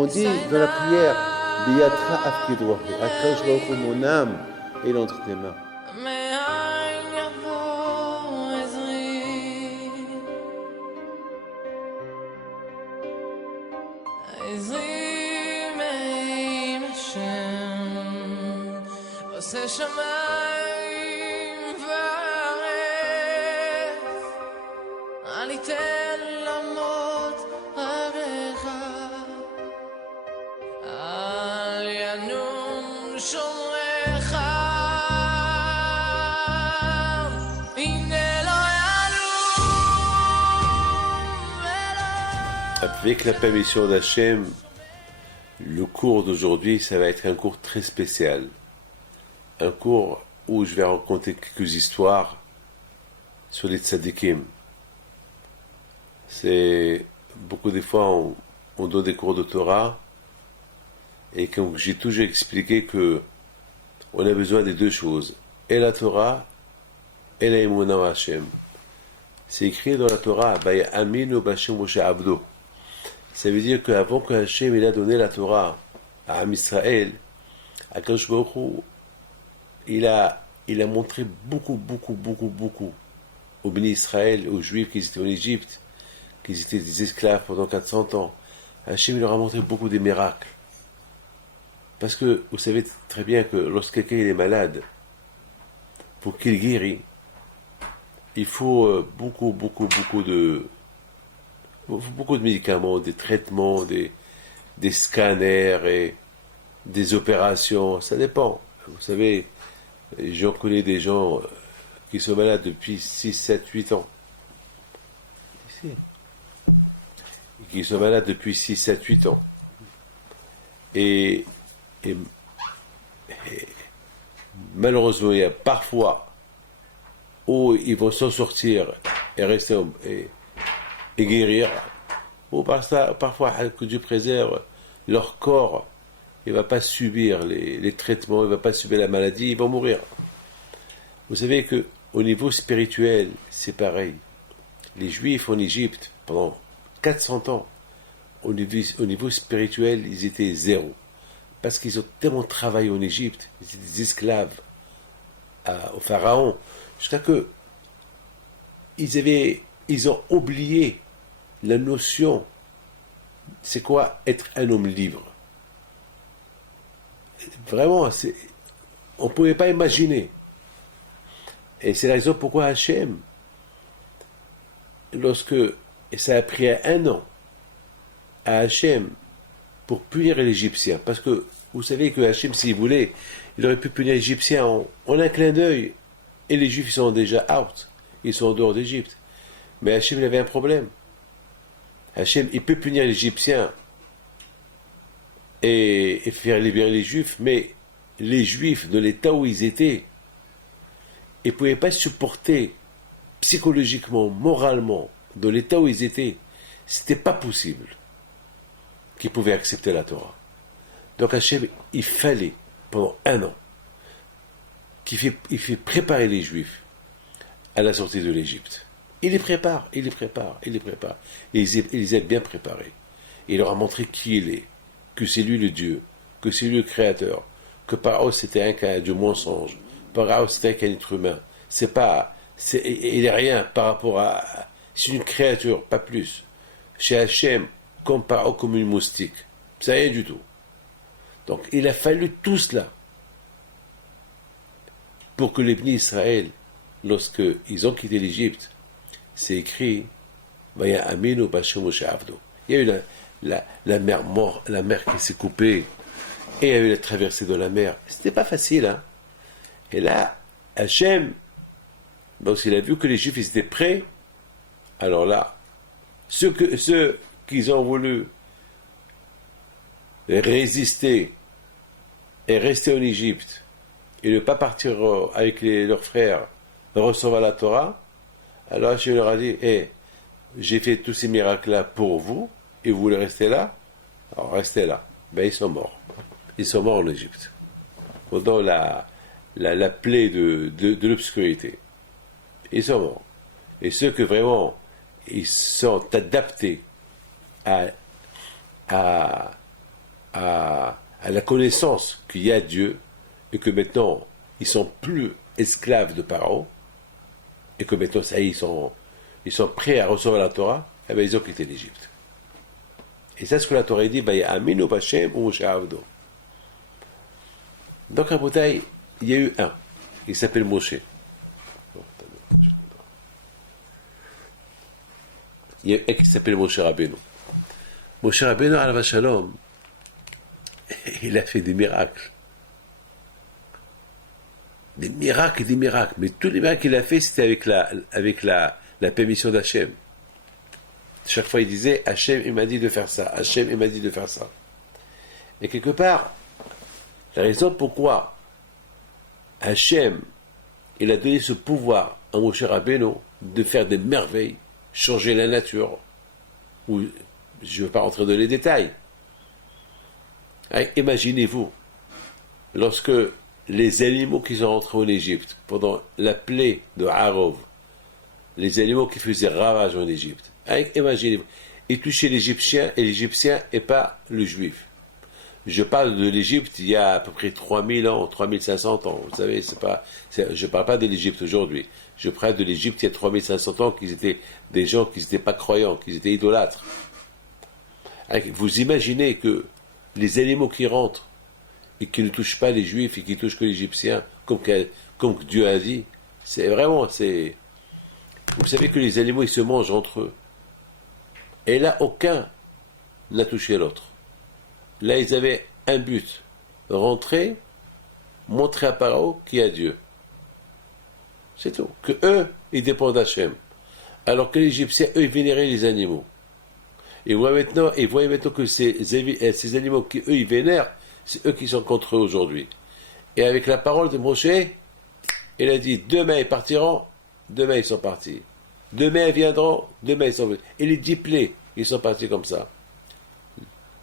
On dit dans la prière, Biyatra afkidwahi, Akadosh Baruch Hu, mon âme est entre tes mains. Avec la permission d'Hachem, le cours d'aujourd'hui, ça va être un cours très spécial. Un cours où je vais raconter quelques histoires sur les tzadikim. C'est beaucoup des fois, on donne des cours de Torah, et comme j'ai toujours expliqué que on a besoin des deux choses, et la Torah, et la Emunah en Hachem. C'est écrit dans la Torah, Baya Aminu B'Hashem Moshe Abdo. Ça veut dire qu'avant que Hachem il a donné la Torah à Am Israël, Akadosh Baruch Hu, il a montré beaucoup aux bénis Israël, aux Juifs qui étaient en Égypte, qui étaient des esclaves pendant 400 ans. Hachem il leur a montré beaucoup de miracles. Parce que vous savez très bien que lorsque quelqu'un est malade, pour qu'il guérisse, il faut beaucoup de médicaments, des traitements, des scanners et des opérations, ça dépend. Vous savez, j'en connais des gens qui sont malades depuis 6, 7, 8 ans. Ici. Qui sont malades depuis 6, 7, 8 ans. Et malheureusement, il y a parfois où ils vont s'en sortir et rester et guérir, ou parfois que Dieu préserve leur corps, il ne va pas subir les traitements, il ne va pas subir la maladie, ils vont mourir. Vous savez qu'au niveau spirituel, c'est pareil. Les Juifs en Égypte, pendant 400 ans, au niveau spirituel, ils étaient zéro. Parce qu'ils ont tellement travaillé en Égypte, ils étaient des esclaves au pharaon, jusqu'à que ils ont oublié la notion, c'est quoi être un homme libre. Vraiment, on ne pouvait pas imaginer. Et c'est la raison pourquoi Hachem, et ça a pris 1 an à Hachem pour punir les Égyptiens, parce que vous savez que Hachem, s'il voulait, il aurait pu punir les Égyptiens en un clin d'œil, et les Juifs ils sont déjà out, ils sont en dehors d'Égypte. Mais Hachem, il avait un problème. Hachem, il peut punir les Égyptiens et faire libérer les Juifs, mais les Juifs, de l'état où ils étaient, ils ne pouvaient pas supporter psychologiquement, moralement, de l'état où ils étaient. C'était pas possible qu'ils pouvaient accepter la Torah. Donc Hachem, il fallait, pendant 1 an, il fait préparer les Juifs à la sortie de l'Égypte. Il les prépare. Et il les a bien préparés. Et il leur a montré qui il est, que c'est lui le Dieu, que c'est lui le Créateur, que Pharaon c'était un cas de mensonge, Pharaon c'était qu'un être humain. Il n'est rien par rapport à... C'est une créature, pas plus. Chez Hachem, comme Pharaon comme une moustique. C'est rien du tout. Donc il a fallu tout cela pour que les bénis Israël, lorsqu'ils ont quitté l'Égypte, c'est écrit, Vaya Aminu B'Hashem Moshe Abdo. Il y a eu la mer qui s'est coupée, et il y a eu la traversée de la mer. C'était pas facile, hein. Et là, Hachem, lorsqu'il a vu que les Juifs ils étaient prêts, alors là, ceux qui ont voulu résister et rester en Égypte, et ne pas partir avec leurs frères recevoir la Torah, alors je leur ai dit, j'ai fait tous ces miracles-là pour vous, et vous voulez rester là? Alors restez là. Ben ils sont morts. Ils sont morts en Égypte. Pendant la plaie de l'obscurité. Ils sont morts. Et ceux que vraiment, ils sont adaptés à à la connaissance qu'il y a Dieu, et que maintenant, ils sont plus esclaves de Pharaon, et que maintenant, ça y est, ils sont prêts à recevoir la Torah, eh bien, ils ont quitté l'Égypte. Et c'est ce que la Torah dit, Aminu Bashem ou Moshe Avdo. Donc, à Boutaï, il y a eu un, il s'appelle Moshe. Il y a un qui s'appelle Moshe Rabbeinu. Moshe Rabbeinu, Alav Shalom, il a fait des miracles. Des miracles et des miracles. Mais tous les miracles qu'il a fait, c'était avec la permission d'Hachem. Chaque fois, il disait, Hachem, il m'a dit de faire ça. Hachem, il m'a dit de faire ça. Et quelque part, la raison pourquoi Hachem, il a donné ce pouvoir à Moshe Rabbeinu de faire des merveilles, changer la nature, ou je ne veux pas rentrer dans les détails. Imaginez-vous, lorsque les animaux qui sont rentrés en Égypte, pendant la plaie de Harov, les animaux qui faisaient ravage en Égypte, imaginez-vous, ils touchaient l'Égyptien, et l'Égyptien et pas le Juif. Je parle de l'Égypte il y a à peu près 3000 ans, 3500 ans. Vous savez, je ne parle pas de l'Égypte aujourd'hui. Je parle de l'Égypte il y a 3500 ans, qu'ils étaient des gens qui n'étaient pas croyants, qui étaient idolâtres. Vous imaginez que les animaux qui rentrent et qui ne touchent pas les Juifs et qui touchent que les Égyptiens, comme Dieu a dit, c'est vraiment, vous savez que les animaux, ils se mangent entre eux. Et là, aucun n'a touché l'autre. Là, ils avaient un but, rentrer, montrer à Pharaon qui a Dieu. C'est tout. Que eux, ils dépendent d'Hachem. Alors que les Égyptiens, eux, ils vénéraient les animaux. Et voyez maintenant que ces animaux qui, eux, ils vénèrent, c'est eux qui sont contre eux aujourd'hui. Et avec la parole de Moshe, il a dit, demain ils partiront, demain ils sont partis. Demain ils viendront, demain ils sont venus. Et les 10 plaies, ils sont partis comme ça.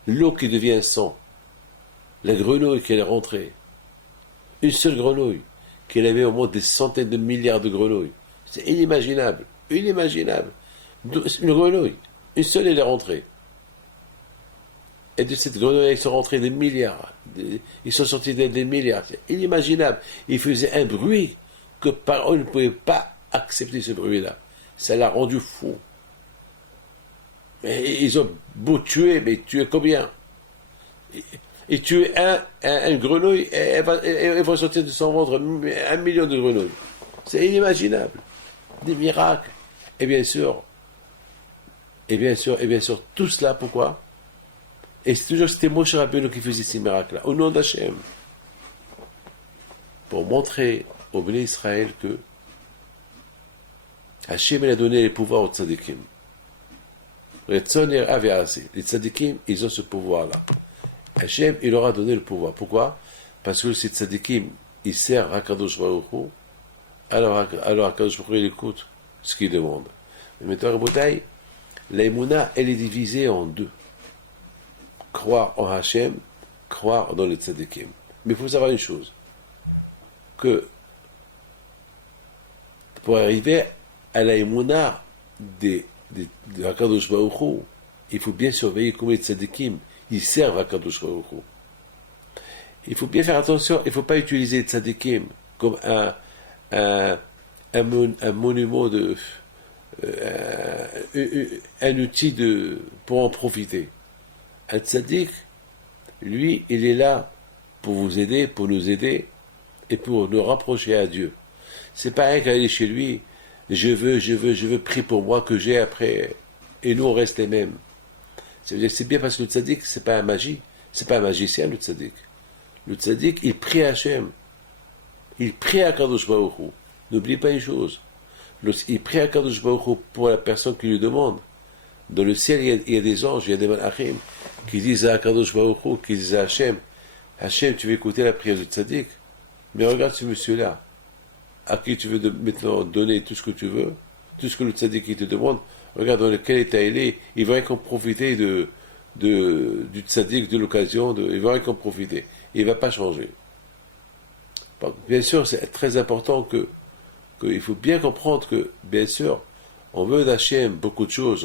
L'eau qui devient sang, la grenouille qui est rentrée, une seule grenouille, qu'il avait au moins des centaines de milliards de grenouilles. C'est inimaginable, inimaginable. Une grenouille, une seule elle est rentrée. Et de cette grenouille, ils sont rentrés des milliards. Ils sont sortis des milliards. C'est inimaginable. Ils faisaient un bruit que Pharaon ne pouvait pas accepter ce bruit-là. Ça l'a rendu fou. Et ils ont beau tuer, mais tuer combien? Et tuer une grenouille, et elle va sortir de son ventre 1 million de grenouilles. C'est inimaginable. Des miracles. Et bien sûr, tout cela, pourquoi? Et c'est toujours c'était Moshe Rabbeinu qui faisait ces miracles-là, au nom d'Hachem, pour montrer au Béné Israël que Hachem a donné les pouvoirs aux tzadikim. Les tzadikim, ils ont ce pouvoir-là. Hachem, il leur a donné le pouvoir. Pourquoi? Parce que ces tzadikim, ils servent à Kadosh Baruch Hu, alors Kadosh Baruch Hu, il écoute ce qu'il demande. Mais maintenant, Rabotai, l'aïmouna, elle est divisée en deux. Croire en Hachem, croire dans les tzadikim. Mais il faut savoir une chose, que pour arriver à l'aïmouna de Hakadosh Baruch Hu, il faut bien surveiller comment les tzadikim, ils servent à Hakadosh Baruch Hu. Il faut bien faire attention, il ne faut pas utiliser les tzadikim comme un monument un outil pour en profiter. Un tzaddik, lui, il est là pour vous aider, pour nous aider, et pour nous rapprocher à Dieu. C'est pas un qu'aller chez lui, je veux, prie pour moi que j'ai après, et nous on reste les mêmes. C'est bien parce que le tzaddik, c'est pas un magie, c'est pas un magicien le tzaddik. Le tzaddik, il prie à Hachem, il prie à Kadosh Baruch Hu. N'oublie pas une chose, il prie à Kadosh Baruch Hu pour la personne qui lui demande. Dans le ciel, il y a des anges, il y a des malachim qui disent à Kadosh Baruch Hu, qui disent à Hachem, Hachem, tu veux écouter la prière du tzaddik? Mais regarde ce monsieur-là, à qui tu veux maintenant donner tout ce que tu veux, tout ce que le tzaddik te demande, regarde dans quel état il va qu'on profiter du tzaddik, de l'occasion, il va qu'on profiter. Il ne va pas changer. Bien sûr, c'est très important qu'il faut bien comprendre que, bien sûr, on veut d'Hachem beaucoup de choses,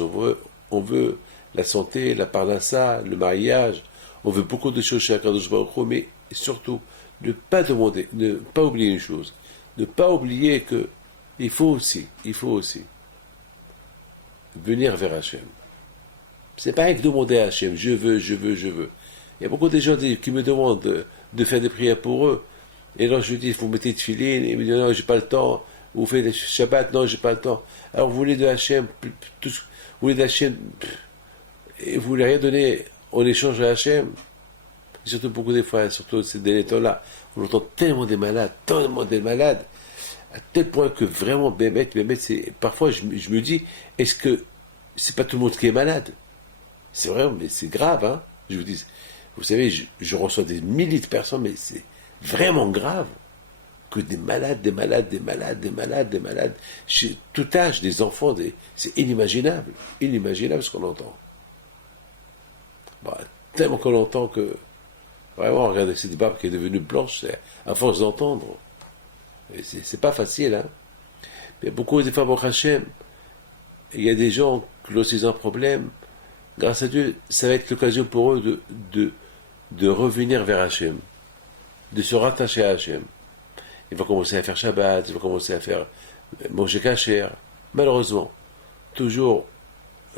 on veut la santé, la parnassa, le mariage, On veut beaucoup de choses chez Akadosh Baruch Hu, mais surtout, ne pas demander, ne pas oublier une chose. Ne pas oublier que il faut aussi venir vers Hachem. C'est pas que demander à Hachem, je veux. Il y a beaucoup de gens qui me demandent de faire des prières pour eux. Et alors je dis, vous mettez de filine, et ils me disent, non, j'ai pas le temps. Vous faites des Shabbat, non, j'ai pas le temps. Alors vous voulez de Hachem, vous voulez de Hachem, et vous voulez rien donner en échange à Hachem. Et surtout beaucoup des fois, surtout ces derniers temps-là, on entend tellement des malades, à tel point que vraiment, Bémet, c'est, parfois je me dis, est-ce que c'est pas tout le monde qui est malade? C'est vrai, mais c'est grave, hein. Je vous dis, vous savez, je reçois des milliers de personnes, mais c'est vraiment grave que des malades, chez tout âge, des enfants, c'est inimaginable ce qu'on entend. Bah, tellement qu'on entend que, vraiment, regardez cette barbe qui est devenue blanche, c'est à force d'entendre. Et c'est pas facile, hein. Mais beaucoup des fois, Baruch Hashem, il y a des gens qui ont un problème, grâce à Dieu, ça va être l'occasion pour eux de revenir vers Hachem, de se rattacher à Hachem. Il va commencer à faire Shabbat, il va commencer à faire manger kasher. Malheureusement, toujours,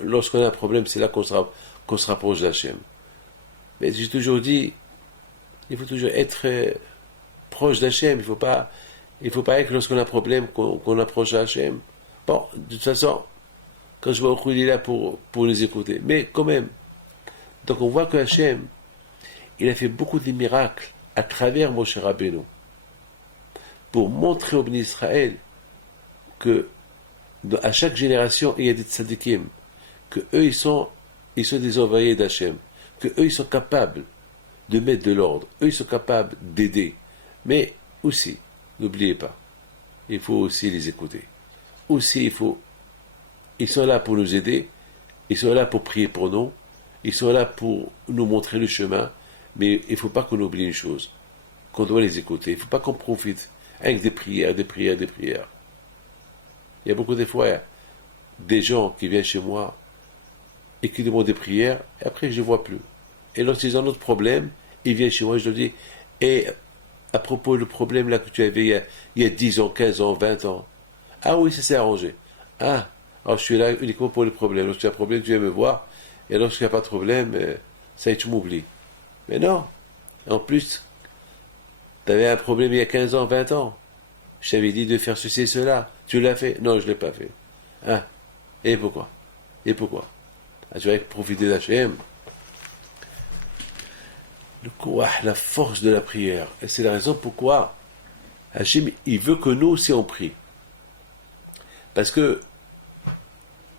lorsqu'on a un problème, c'est là qu'on se rapproche d'Hachem. Mais j'ai toujours dit, il faut toujours être proche d'Hachem. Il faut pas être lorsqu'on a un problème qu'on approche d'Hachem. Bon, de toute façon, quand je vois il est là pour les écouter. Mais quand même, donc on voit que Hachem, il a fait beaucoup de miracles à travers Moshe Rabbeinu pour montrer au Bnei Israël que à chaque génération, il y a des tzadikim, que eux, ils sont des envoyés d'Hachem, que eux, ils sont capables de mettre de l'ordre, eux, ils sont capables d'aider. Mais aussi, n'oubliez pas, il faut aussi les écouter. Aussi, ils sont là pour nous aider, ils sont là pour prier pour nous, ils sont là pour nous montrer le chemin, mais il ne faut pas qu'on oublie une chose, qu'on doit les écouter. Il ne faut pas qu'on profite avec des prières. Il y a beaucoup de fois des gens qui viennent chez moi et qui demandent des prières, et après je ne les vois plus. Et lorsqu'ils ont un autre problème, ils viennent chez moi, je leur dis, et à propos du problème là que tu avais il y a 10 ans, 15 ans, 20 ans, ah oui, ça s'est arrangé. Ah, alors je suis là uniquement pour les problèmes. Lorsqu'il y a un problème, tu viens me voir, et lorsqu'il n'y a pas de problème, ça y est, tu m'oublies. Mais non, en plus, tu avais un problème il y a 15 ans, 20 ans. Je t'avais dit de faire ceci et cela. Tu l'as fait? Non, je ne l'ai pas fait. Ah, et pourquoi? Ah, tu vas profiter d'Hachem. Le courage, la force de la prière. Et c'est la raison pourquoi Hachem, il veut que nous aussi on prie. Parce que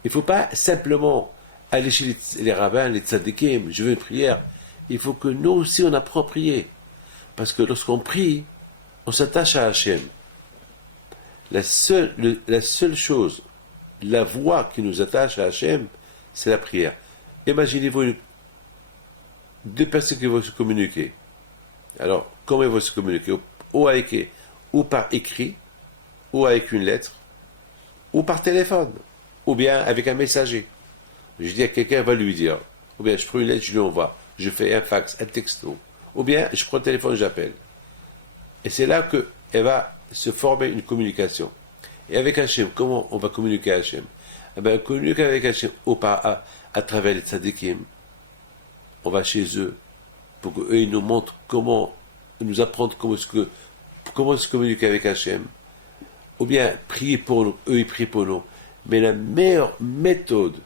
il ne faut pas simplement aller chez les rabbins, les tzadikim, je veux une prière. Il faut que nous aussi on apprend à prier. Parce que lorsqu'on prie, on s'attache à Hachem. La seule chose, la voie qui nous attache à Hachem, c'est la prière. Imaginez-vous deux personnes qui vont se communiquer. Alors, comment ils vont se communiquer? Ou par écrit, ou avec une lettre, ou par téléphone, ou bien avec un messager. Je dis à quelqu'un, va lui dire, ou bien je prends une lettre, je lui envoie, je fais un fax, un texto, ou bien je prends le téléphone, j'appelle. Et c'est là qu'elle va se former une communication. Et avec Hachem, comment on va communiquer avec Hachem? Eh bien, on communique avec Hachem à travers les tzadikim. On va chez eux pour qu'eux ils nous montrent comment nous apprendre comment se communiquer avec Hachem. Ou bien prier pour nous, eux ils prient pour nous. Mais la meilleure méthode,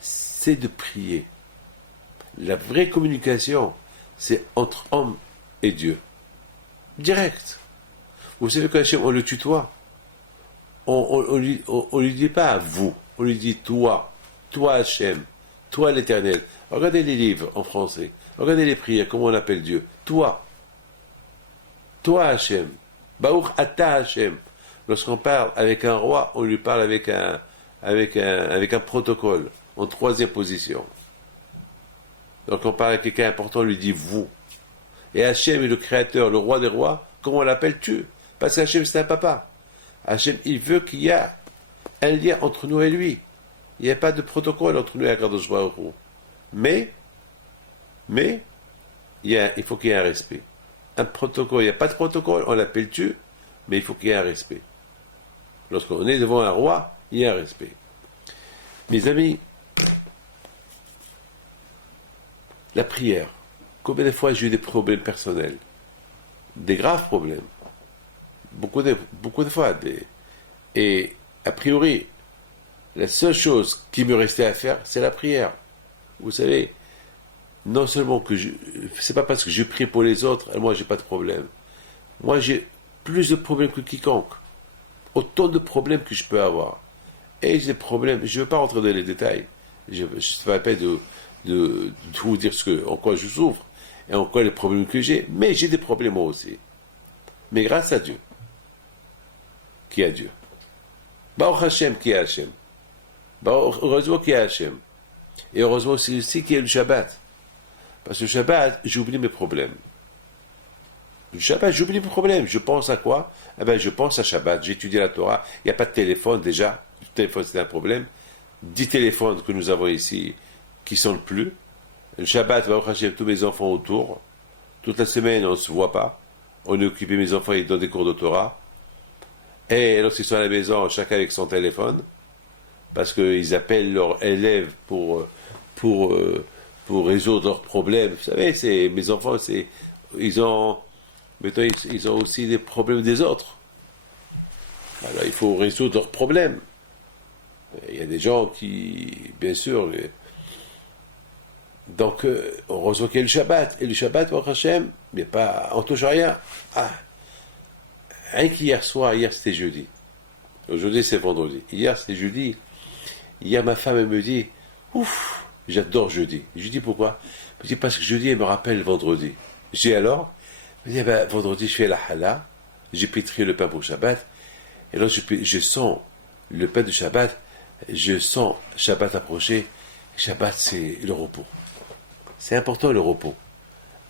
c'est de prier. La vraie communication, c'est entre homme et Dieu. Direct. Vous savez qu'Hachem, on le tutoie. On lui dit pas vous, on lui dit toi Hachem, toi l'Éternel. Regardez les livres en français, regardez les prières, comment on appelle Dieu. Toi Hachem, Baruch Ata Hachem. Lorsqu'on parle avec un roi, on lui parle avec un protocole, en troisième position. Donc on parle avec quelqu'un important, on lui dit vous. Et Hachem est le créateur, le roi des rois, comment on l'appelle tu? Parce qu'Hachem c'est un papa. Hachem, il veut qu'il y ait un lien entre nous et lui. Il n'y a pas de protocole entre nous et Akadosh Baruch Hu. Mais, il faut qu'il y ait un respect. Un protocole, il n'y a pas de protocole, on l'appelle tu, mais il faut qu'il y ait un respect. Lorsqu'on est devant un roi, il y a un respect. Mes amis, la prière, combien de fois j'ai eu des problèmes personnels, des graves problèmes, beaucoup de fois, et a priori, la seule chose qui me restait à faire, c'est la prière. Vous savez, non seulement que c'est pas parce que je prie pour les autres, moi j'ai pas de problème. Moi j'ai plus de problèmes que quiconque. Autant de problèmes que je peux avoir. Et j'ai des problèmes, je ne veux pas rentrer dans les détails. Je ne sais pas la peine de vous dire en quoi je souffre et en quoi les problèmes que j'ai, mais j'ai des problèmes moi aussi. Mais grâce à Dieu, qui a Dieu. Baruch Hashem, qui est Hashem. Heureusement qu'il y a Hashem. Et heureusement aussi qu'il y a le Shabbat. Parce que le Shabbat, j'oublie mes problèmes. Le Shabbat, j'oublie mes problèmes. Je pense à quoi? Eh ben, je pense à Shabbat. J'étudie la Torah. Il n'y a pas de téléphone déjà. Le téléphone, c'est un problème. 10 téléphones que nous avons ici qui ne sonnent plus. Le Shabbat, va Hashem, tous mes enfants autour. Toute la semaine, on ne se voit pas. On est occupé, mes enfants, ils donnent des cours de Torah. Et lorsqu'ils sont à la maison, chacun avec son téléphone. Parce qu'ils appellent leurs élèves pour résoudre leurs problèmes. Vous savez, mes enfants, ils ont aussi des problèmes des autres. Alors il faut résoudre leurs problèmes. Il y a des gens qui, bien sûr, donc heureusement qu'il y a le Shabbat. Et le Shabbat, Baruch Hashem, mais pas, on touche à rien. Rien qu'hier soir, hier c'était jeudi. Aujourd'hui c'est vendredi. Hier c'était jeudi. Hier ma femme elle me dit, ouf, j'adore jeudi. Je lui dis pourquoi? Elle me dit parce que jeudi elle me rappelle vendredi. Je dis alors? Elle me dit vendredi je fais la challah, j'ai pétri le pain pour Shabbat. Et là je sens le pain de Shabbat, je sens Shabbat approcher. Shabbat c'est le repos. C'est important le repos.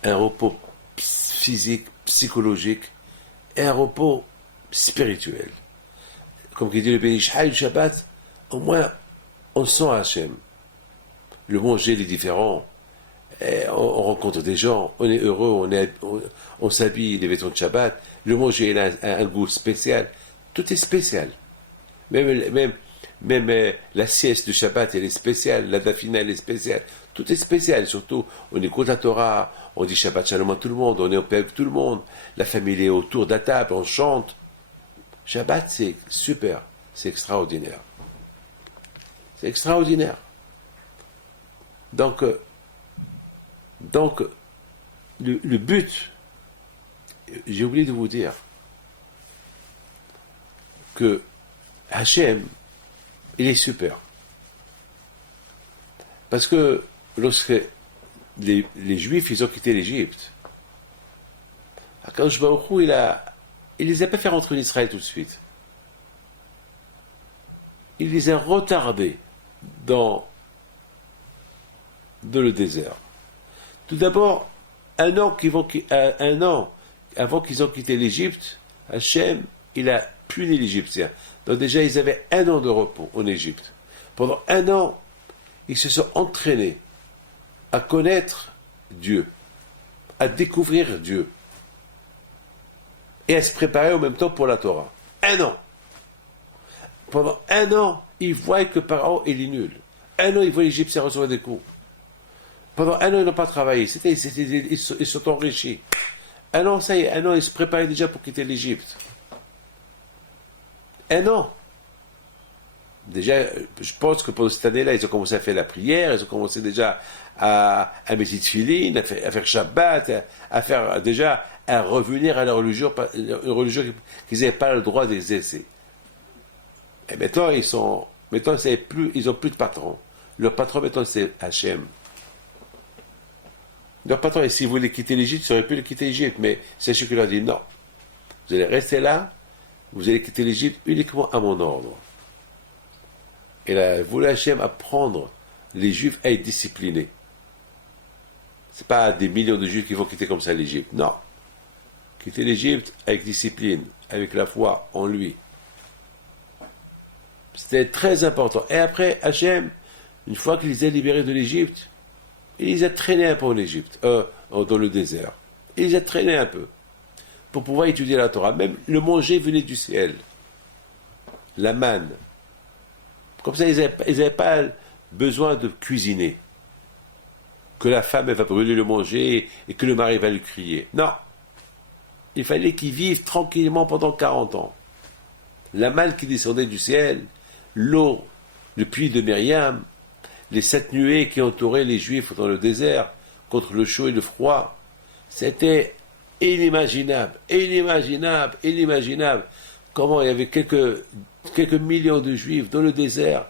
Un repos physique, psychologique, et un repos spirituel. Comme dit le Béni Ishai du Shabbat, au moins on sent Hachem. Le manger est différent. On rencontre des gens, on est heureux, on s'habille les vêtements de Shabbat. Le manger a un goût spécial. Tout est spécial. Même la sieste du Shabbat, elle est spéciale. La dafina, elle est spéciale. Tout est spécial. Surtout, on écoute la Torah, on dit Shabbat Shalom à tout le monde, on est en paix avec tout le monde. La famille est autour de la table, on chante. Shabbat, c'est super. C'est extraordinaire. C'est extraordinaire. Donc le but, j'ai oublié de vous dire que Hachem, il est super. Parce que lorsque les Juifs, ils ont quitté l'Égypte, Akadosh Baruch Hu, il les a pas fait rentrer en Israël tout de suite. Il les a retardés dans le désert. Tout d'abord, un an avant qu'ils ont quitté l'Égypte, Hachem, il a puni l'Égyptien. Donc déjà, ils avaient un an de repos en Égypte. Pendant un an, ils se sont entraînés à connaître Dieu, à découvrir Dieu, et à se préparer en même temps pour la Torah. Un an. Pendant un an, ils voient que Pharaon, il est nul. Un an, ils voient l'Égyptien recevoir des coups. Pendant un an, ils n'ont pas travaillé. Ils se sont enrichis. Un an, ça y est, un an, ils se préparaient déjà pour quitter l'Égypte. Un an. Déjà, je pense que pendant cette année-là, ils ont commencé à faire la prière, ils ont commencé déjà à mettre des tefilines, à faire Shabbat, à revenir à la religion qu'ils n'avaient pas le droit d'exercer. Et maintenant, ils n'ont plus de patron. Leur patron, maintenant, c'est Hachem. Leur patron, et si vous voulez quitter l'Égypte, vous auriez pu quitter l'Égypte, mais c'est ce qu'il leur dit, non. Vous allez rester là, vous allez quitter l'Égypte uniquement à mon ordre. Et là, voulu Hachem apprendre les Juifs à être disciplinés. Ce n'est pas des millions de Juifs qui vont quitter comme ça l'Égypte. Non. Quitter l'Égypte avec discipline, avec la foi en lui. C'était très important. Et après, Hachem, une fois qu'il les a libérés de l'Égypte, Il les a traînés un peu en Égypte, dans le désert. Il les a traînés un peu pour pouvoir étudier la Torah. Même le manger venait du ciel. La manne. Comme ça, ils n'avaient pas besoin de cuisiner. Que la femme elle va brûler le manger et que le mari va lui crier. Non. Il fallait qu'ils vivent tranquillement pendant 40 ans. La manne qui descendait du ciel, l'eau, le puits de Myriam, les 7 nuées qui entouraient les Juifs dans le désert contre le chaud et le froid, c'était inimaginable, inimaginable, inimaginable. Comment il y avait quelques millions de Juifs dans le désert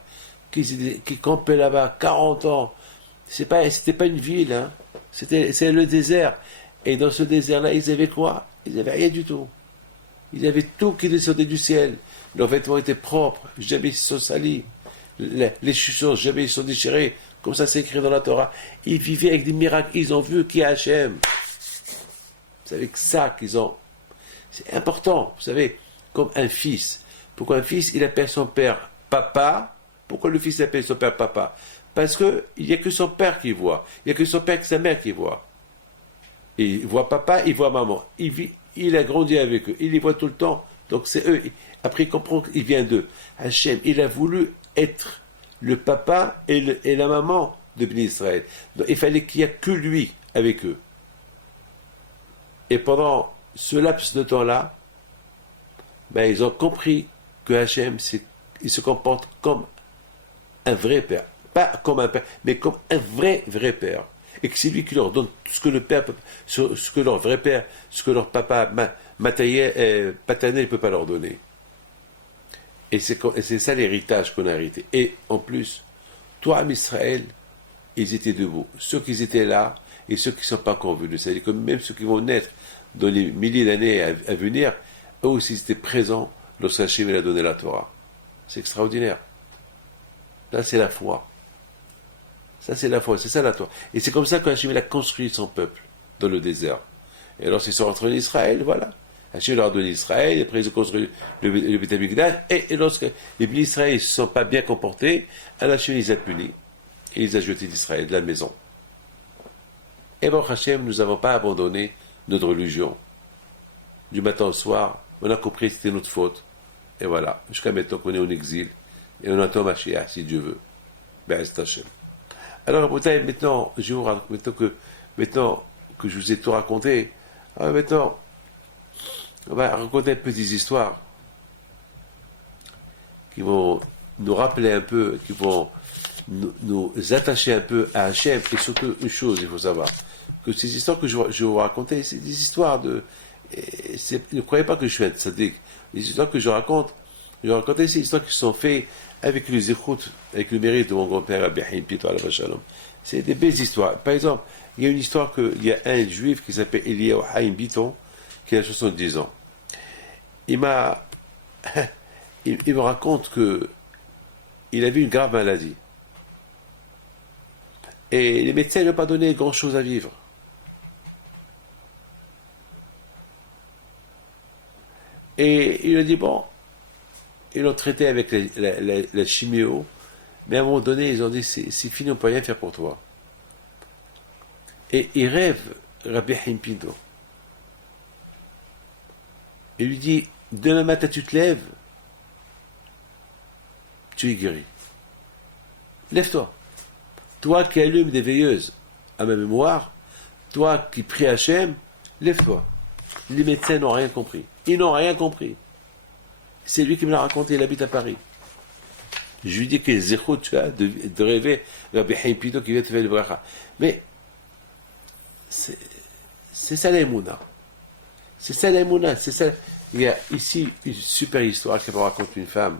qui campaient là-bas 40 ans. C'était pas une ville, hein. C'est le désert. Et dans ce désert-là, ils avaient quoi? Ils n'avaient rien du tout. Ils avaient tout qui descendait du ciel. Leurs vêtements étaient propres, jamais ils se sont salis. Les chaussures, jamais ils se sont déchirés. Comme ça, c'est écrit dans la Torah. Ils vivaient avec des miracles. Ils ont vu qui est Hachem. C'est avec ça qu'ils ont. C'est important, vous savez, comme un fils. Pourquoi un fils, il appelle son père papa? Pourquoi le fils appelle son père papa? Parce qu'il n'y a que son père qui voit. Il n'y a que son père et sa mère qui voient. Il voit papa, il voit maman. Il a grandi avec eux. Il les voit tout le temps. Donc c'est eux. Après, il comprend qu'il vient d'eux. Hachem, il a voulu être le papa et la maman de Bnei Israël. Donc il fallait qu'il n'y ait que lui avec eux. Et pendant ce laps de temps-là, ben, ils ont compris que Hachem, il se comporte comme un vrai père. Pas comme un père, mais comme un vrai père. Et que c'est lui qui leur donne ce que le père, ce que leur vrai père, ce que leur papa paternel ne peut pas leur donner. Et c'est ça l'héritage qu'on a hérité. Et en plus, toi, Am Israël, ils étaient debout. Ceux qui étaient là et ceux qui ne sont pas encore venus. C'est-à-dire que même ceux qui vont naître dans les milliers d'années à venir, eux aussi étaient présents lorsque Hachem a donné la Torah. C'est extraordinaire. Là, c'est la foi. Ça, c'est la foi, c'est ça la Torah. Et c'est comme ça que Hachem a construit son peuple dans le désert. Et lorsqu'ils sont rentrés en Israël, voilà. Hachem leur a donné Israël, et après ils ont construit le Beth Amikdash, et lorsque les Bnei Israël ne se sont pas bien comportés, Hachem les a punis, et les a jetés d'Israël, de la maison. Et bon, Hachem, nous n'avons pas abandonné notre religion. Du matin au soir, on a compris que c'était notre faute. Et voilà, jusqu'à maintenant qu'on est en exil, et on attend Mashiach, si Dieu veut. Be'ez Hachem. Alors, maintenant, je vous raconte, maintenant que je vous ai tout raconté, maintenant, on va raconter un peu des histoires qui vont nous rappeler un peu, qui vont nous attacher un peu à Hachem. Et surtout, une chose, il faut savoir, que ces histoires que je vais vous raconter, c'est des histoires de... Ne croyez pas que je suis un tzaddik. Les histoires que je raconte ces histoires qui sont faites avec les écoutes, avec le mérite de mon grand-père Rabbi Haim Pito Alav Shalom. C'est des belles histoires. Par exemple, il y a une histoire qu'il y a un juif qui s'appelle Eliyahu Haim Biton, qui a 70 ans. Il me raconte que il avait une grave maladie. Et les médecins ne lui ont pas donné grand-chose à vivre. Et il a dit, bon, ils l'ont traité avec la chimio, mais à un moment donné, ils ont dit, c'est fini, on ne peut rien faire pour toi. Et il rêve Rabbi Haim Pinto. Il lui dit, demain matin, tu te lèves, tu es guéri. Lève-toi. Toi qui allumes des veilleuses à ma mémoire, toi qui pries Hachem, lève-toi. Les médecins n'ont rien compris. Ils n'ont rien compris. C'est lui qui me l'a raconté, il habite à Paris. Je lui dis que zéro, tu as de rêver Rabbi Haim Pinto qui vient te faire le bracha. Mais c'est ça l'aïmouna. C'est ça l'aïmouna. C'est ça. Il y a ici une super histoire qu'elle me raconte une femme,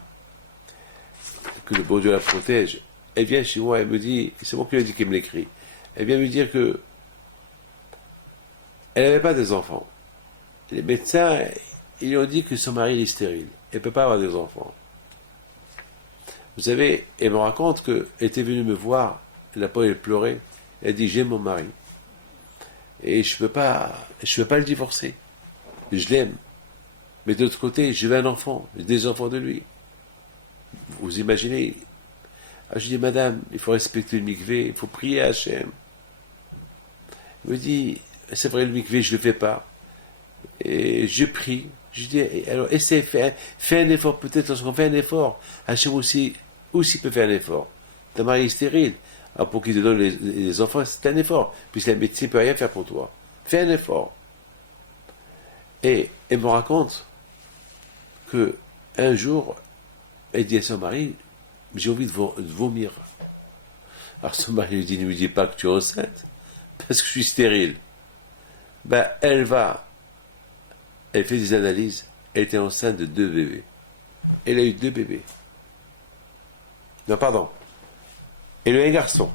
que le bon Dieu la protège. Elle vient chez moi, elle me dit, c'est moi qui lui ai dit qu'elle me l'écrit. Elle vient me dire que elle n'avait pas des enfants. Les médecins, ils lui ont dit que son mari est stérile. Elle ne peut pas avoir des enfants. Vous savez, elle me raconte qu'elle était venue me voir, elle pleurait. Elle dit, j'aime mon mari. Et je ne peux pas le divorcer. Je l'aime. Mais de l'autre côté, j'ai un enfant, j'ai des enfants de lui. Vous imaginez? Je dis, madame, il faut respecter le mikvé, il faut prier à Hachem. Il me dit, c'est vrai, le mikvé, je ne le fais pas. Et je prie. Je dis, alors essaie, fais un effort. Peut-être lorsqu'on fait un effort, Hachem aussi peut faire un effort. Ta mari est stérile. Alors pour qu'il te donne les enfants, c'est un effort. Puisque la médecine ne peut rien faire pour toi. Fais un effort. Et elle me raconte que un jour, elle dit à son mari, j'ai envie de vomir. Alors son mari lui dit, ne me dis pas que tu es enceinte, parce que je suis stérile. Ben, elle fait des analyses, elle était enceinte de 2 bébés. Elle a eu 2 bébés. Non, pardon. Elle a eu un garçon.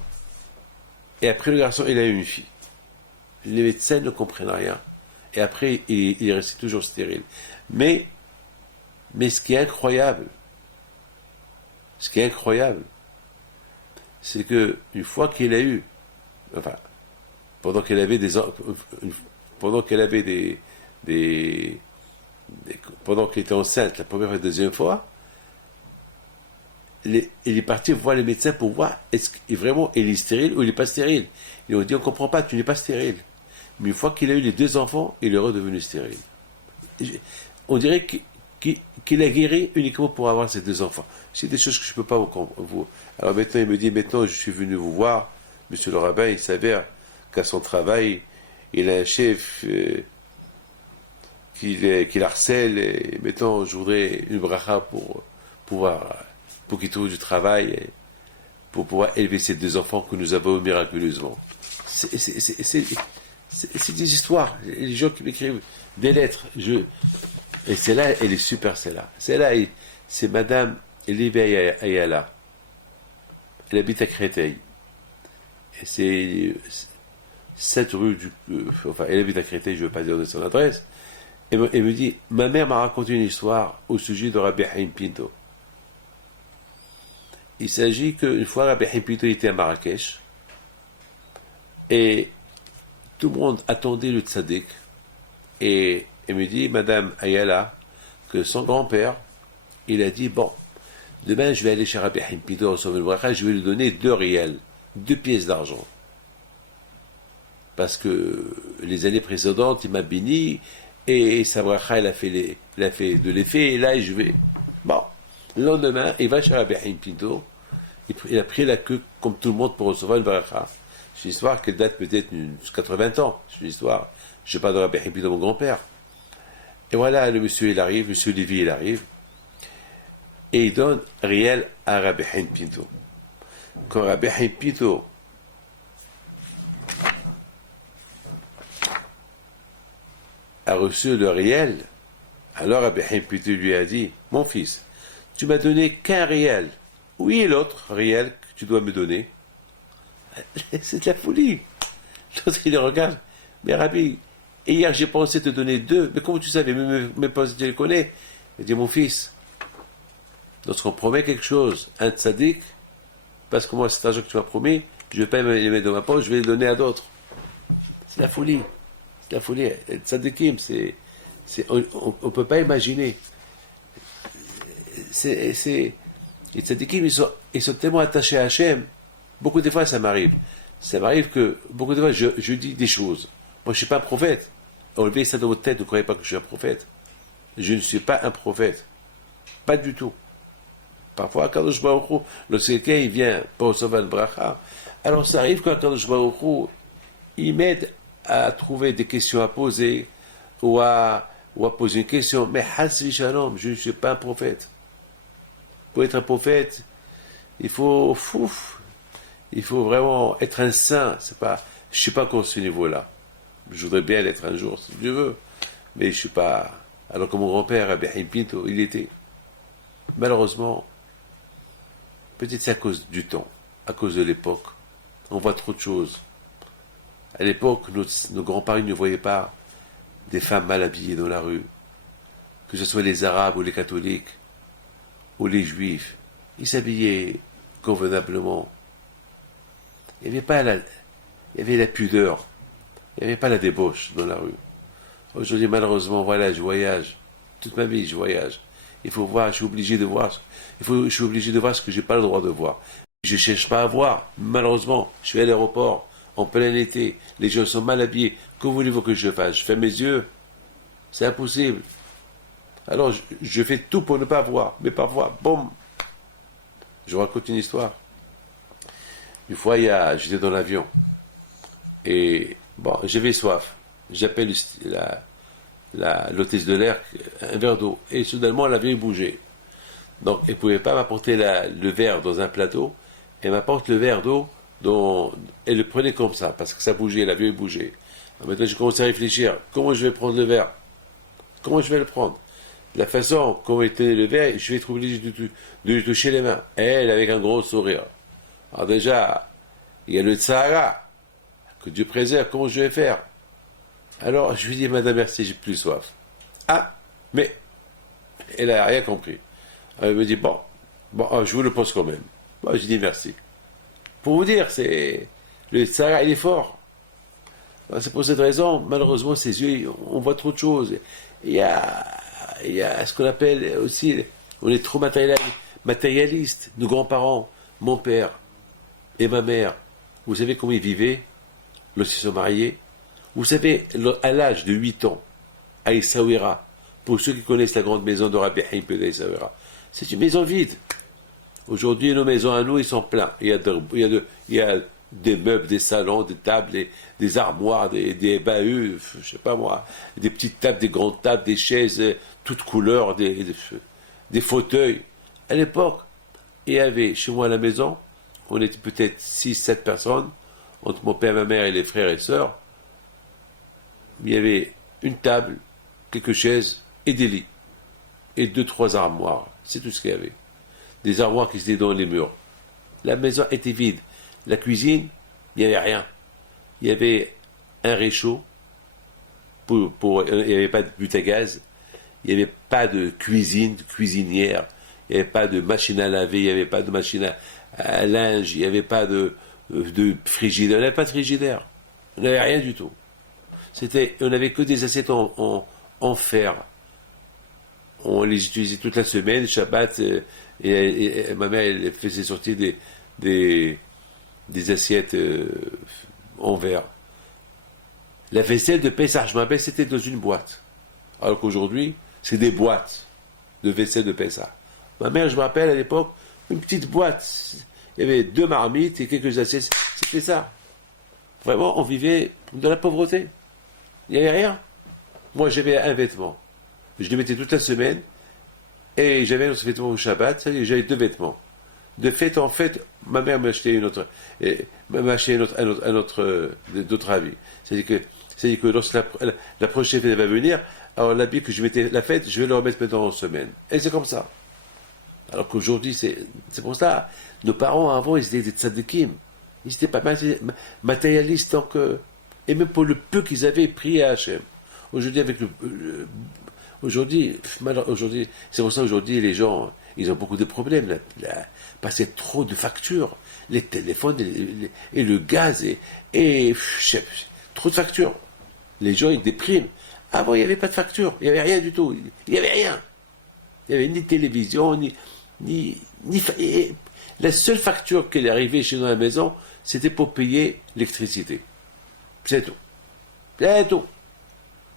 Et après le garçon, il a eu une fille. Les médecins ne comprennent rien. Et après, il est resté toujours stérile. Mais ce qui est incroyable, c'est que une fois qu'il a eu, enfin, pendant qu'elle avait pendant qu'elle était enceinte la première et la deuxième fois, il est parti voir les médecins pour voir est-ce qu'il vraiment il est stérile ou il n'est pas stérile. Ils ont dit on ne comprend pas, tu n'es pas stérile. Mais une fois qu'il a eu les 2 enfants, il est redevenu stérile. On dirait qu'il a guéri uniquement pour avoir ces 2 enfants. C'est des choses que je ne peux pas vous. Alors maintenant, il me dit, maintenant je suis venu vous voir, monsieur le rabbin, il s'avère qu'à son travail, il a un chef qui harcèle, et maintenant je voudrais une bracha pour qu'il trouve du travail, et pour pouvoir élever ces 2 enfants que nous avons miraculeusement. C'est des histoires, les gens qui m'écrivent des lettres, et celle-là, elle est super, celle-là. Celle-là, c'est Madame Elivia Ayala. Elle habite à Créteil. Et c'est 7 rue du... enfin, elle habite à Créteil, je ne veux pas dire de son adresse. Elle me dit, ma mère m'a raconté une histoire au sujet de Rabbi Haim Pinto. Il s'agit qu'une fois, Rabbi Haim Pinto était à Marrakech. Et tout le monde attendait le tzaddik. Et elle me dit, Madame Ayala, que son grand-père, il a dit, bon, demain je vais aller chez Rabbi Haim Pinto, je vais lui donner 2 riels, 2 pièces d'argent. Parce que les années précédentes, il m'a béni, et sa bracha, il a fait de l'effet, et là, je vais... Bon, le lendemain, il va chez Rabbi Haim Pinto, il a pris la queue, comme tout le monde, pour recevoir une bracha. C'est une histoire qui date peut-être jusqu'à 80 ans. C'est une histoire... Je parle de Rabbi Haim Pinto, mon grand-père. Et voilà, le monsieur, il arrive, monsieur Lévy, il arrive, et il donne riel à Rabbi Haim Pinto. Quand Rabbi Haim Pinto a reçu le riel, alors Rabbi Haim Pinto lui a dit, mon fils, tu m'as donné qu'un riel. Où est l'autre riel que tu dois me donner? C'est de la folie. L'autre, il le regarde, mais Rabbi, et hier, j'ai pensé te donner 2, mais comment tu savais, même pas si tu les connais? Il dit, mon fils, lorsqu'on promet quelque chose, un tzaddik, parce que moi, cet argent que tu m'as promis, je ne vais pas les mettre dans ma poche, je vais les donner à d'autres. C'est la folie. C'est la folie. Les tzaddikim, on ne peut pas imaginer. Les tzaddikim, ils sont tellement attachés à Hachem. Beaucoup de fois, ça m'arrive. Ça m'arrive que, beaucoup de fois, je dis des choses. Moi, je ne suis pas un prophète. Enlevez ça dans votre tête, ne croyez pas que je suis un prophète. Je ne suis pas un prophète. Pas du tout. Parfois, Akadosh Baruch Hu, lorsque quelqu'un il vient pour recevoir une bracha, alors ça arrive qu'Akadosh Baruch Hu, il m'aide à trouver des questions à poser, ou à poser une question. Mais Hasvi Shalom, je ne suis pas un prophète. Pour être un prophète, il faut vraiment être un saint. Je ne suis pas encore à ce niveau-là. Je voudrais bien l'être un jour, si Dieu veut. Mais je ne suis pas... Alors que mon grand-père, Rabbi Haim Pinto, il était. Malheureusement, peut-être c'est à cause du temps, à cause de l'époque. On voit trop de choses. À l'époque, nos grands-parents ne voyaient pas des femmes mal habillées dans la rue, que ce soit les Arabes ou les catholiques, ou les Juifs. Ils s'habillaient convenablement. Il y avait la pudeur. Il n'y avait pas la débauche dans la rue. Aujourd'hui, malheureusement, voilà, je voyage. Toute ma vie, je voyage. Il faut voir, je suis obligé de voir. Je suis obligé de voir ce que je n'ai pas le droit de voir. Je ne cherche pas à voir. Malheureusement, je suis à l'aéroport. en plein été, les gens sont mal habillés, que voulez-vous que je fasse? Je ferme mes yeux? C'est impossible. Alors je fais tout pour ne pas voir, mais parfois, boum, je vous raconte une histoire. Une fois, j'étais dans l'avion, et bon, j'avais soif. J'appelle l'hôtesse de l'air, un verre d'eau, et soudainement l'avion bougeait. Donc elle ne pouvait pas m'apporter le verre dans un plateau, elle m'apporte le verre d'eau, elle le prenait comme ça, parce que ça bougeait, l'avion bougeait. Alors maintenant je commence à réfléchir, comment je vais prendre le verre? Comment je vais le prendre? La façon comment il tenait le verre, je vais être obligé de lui toucher les mains. Elle avec un gros sourire. Alors déjà, il y a le Sahara, que Dieu préserve, comment je vais faire? Alors je lui dis, madame, merci, j'ai plus soif. Ah, mais elle n'a rien compris. Elle me dit, bon, je vous le pose quand même. Bon, je dis merci. Pour vous dire, le Sahara, il est fort. C'est pour cette raison, malheureusement, ses yeux, on voit trop de choses. Il y a ce qu'on appelle aussi, on est trop matérialiste. Nos grands-parents, mon père et ma mère, vous savez comment ils vivaient lorsqu'ils sont mariés? Vous savez, à l'âge de 8 ans, à Essaouira, pour ceux qui connaissent la grande maison de Rabbi Haïm d'Essaouira, c'est une maison vide. Aujourd'hui, nos maisons à nous, ils sont pleins. Il y a des meubles, des salons, des tables, des armoires, des bahuts, je sais pas moi, des petites tables, des grandes tables, des chaises, toutes couleurs, des fauteuils. À l'époque, il y avait chez moi à la maison, on était peut-être 6-7 personnes, entre mon père, ma mère et les frères et sœurs. Il y avait une table, quelques chaises et des lits. Et 2-3 armoires. C'est tout ce qu'il y avait. Des armoires qui étaient dans les murs. La maison était vide. La cuisine, il n'y avait rien. Il y avait un réchaud. Il n'y avait pas de but à gaz. Il n'y avait pas de cuisinière. Il n'y avait pas de machine à laver. Il n'y avait pas de machine à linge. Il n'y avait pas de frigidaire. On n'avait pas de frigidaire. On n'avait rien du tout. On n'avait que des assiettes en fer. On les utilisait toute la semaine, Shabbat, et ma mère elle faisait sortir des assiettes en verre. La vaisselle de Pessah, je me rappelle, c'était dans une boîte. Alors qu'aujourd'hui, c'est des boîtes de vaisselle de Pessah. Ma mère, je me rappelle à l'époque, une petite boîte. Il y avait 2 marmites et quelques assiettes. C'était ça. Vraiment, on vivait dans la pauvreté. Il n'y avait rien. Moi, j'avais un vêtement. Je le mettais toute la semaine. Et j'avais un autre vêtement au Shabbat. J'avais 2 vêtements. De fait, en fait, ma mère m'a acheté d'autres habits. C'est-à-dire que lorsque la prochaine fête va venir, alors l'habit que je mettais la fête, je vais le remettre maintenant en semaine. Et c'est comme ça. Alors qu'aujourd'hui, c'est pour ça, nos parents avant, ils étaient des tzadikim. Ils n'étaient pas matérialistes tant que. Et même pour le peu qu'ils avaient, prié à Hachem. Aujourd'hui, aujourd'hui, c'est pour ça aujourd'hui, les gens, ils ont beaucoup de problèmes. Parce qu'il y a trop de factures. Les téléphones et le gaz trop de factures. Les gens, ils dépriment. Avant, il n'y avait pas de facture. Il n'y avait rien du tout. Il n'y avait rien. Il n'y avait ni télévision, la seule facture qui est arrivée chez nous à la maison, c'était pour payer l'électricité. C'est tout. C'est tout.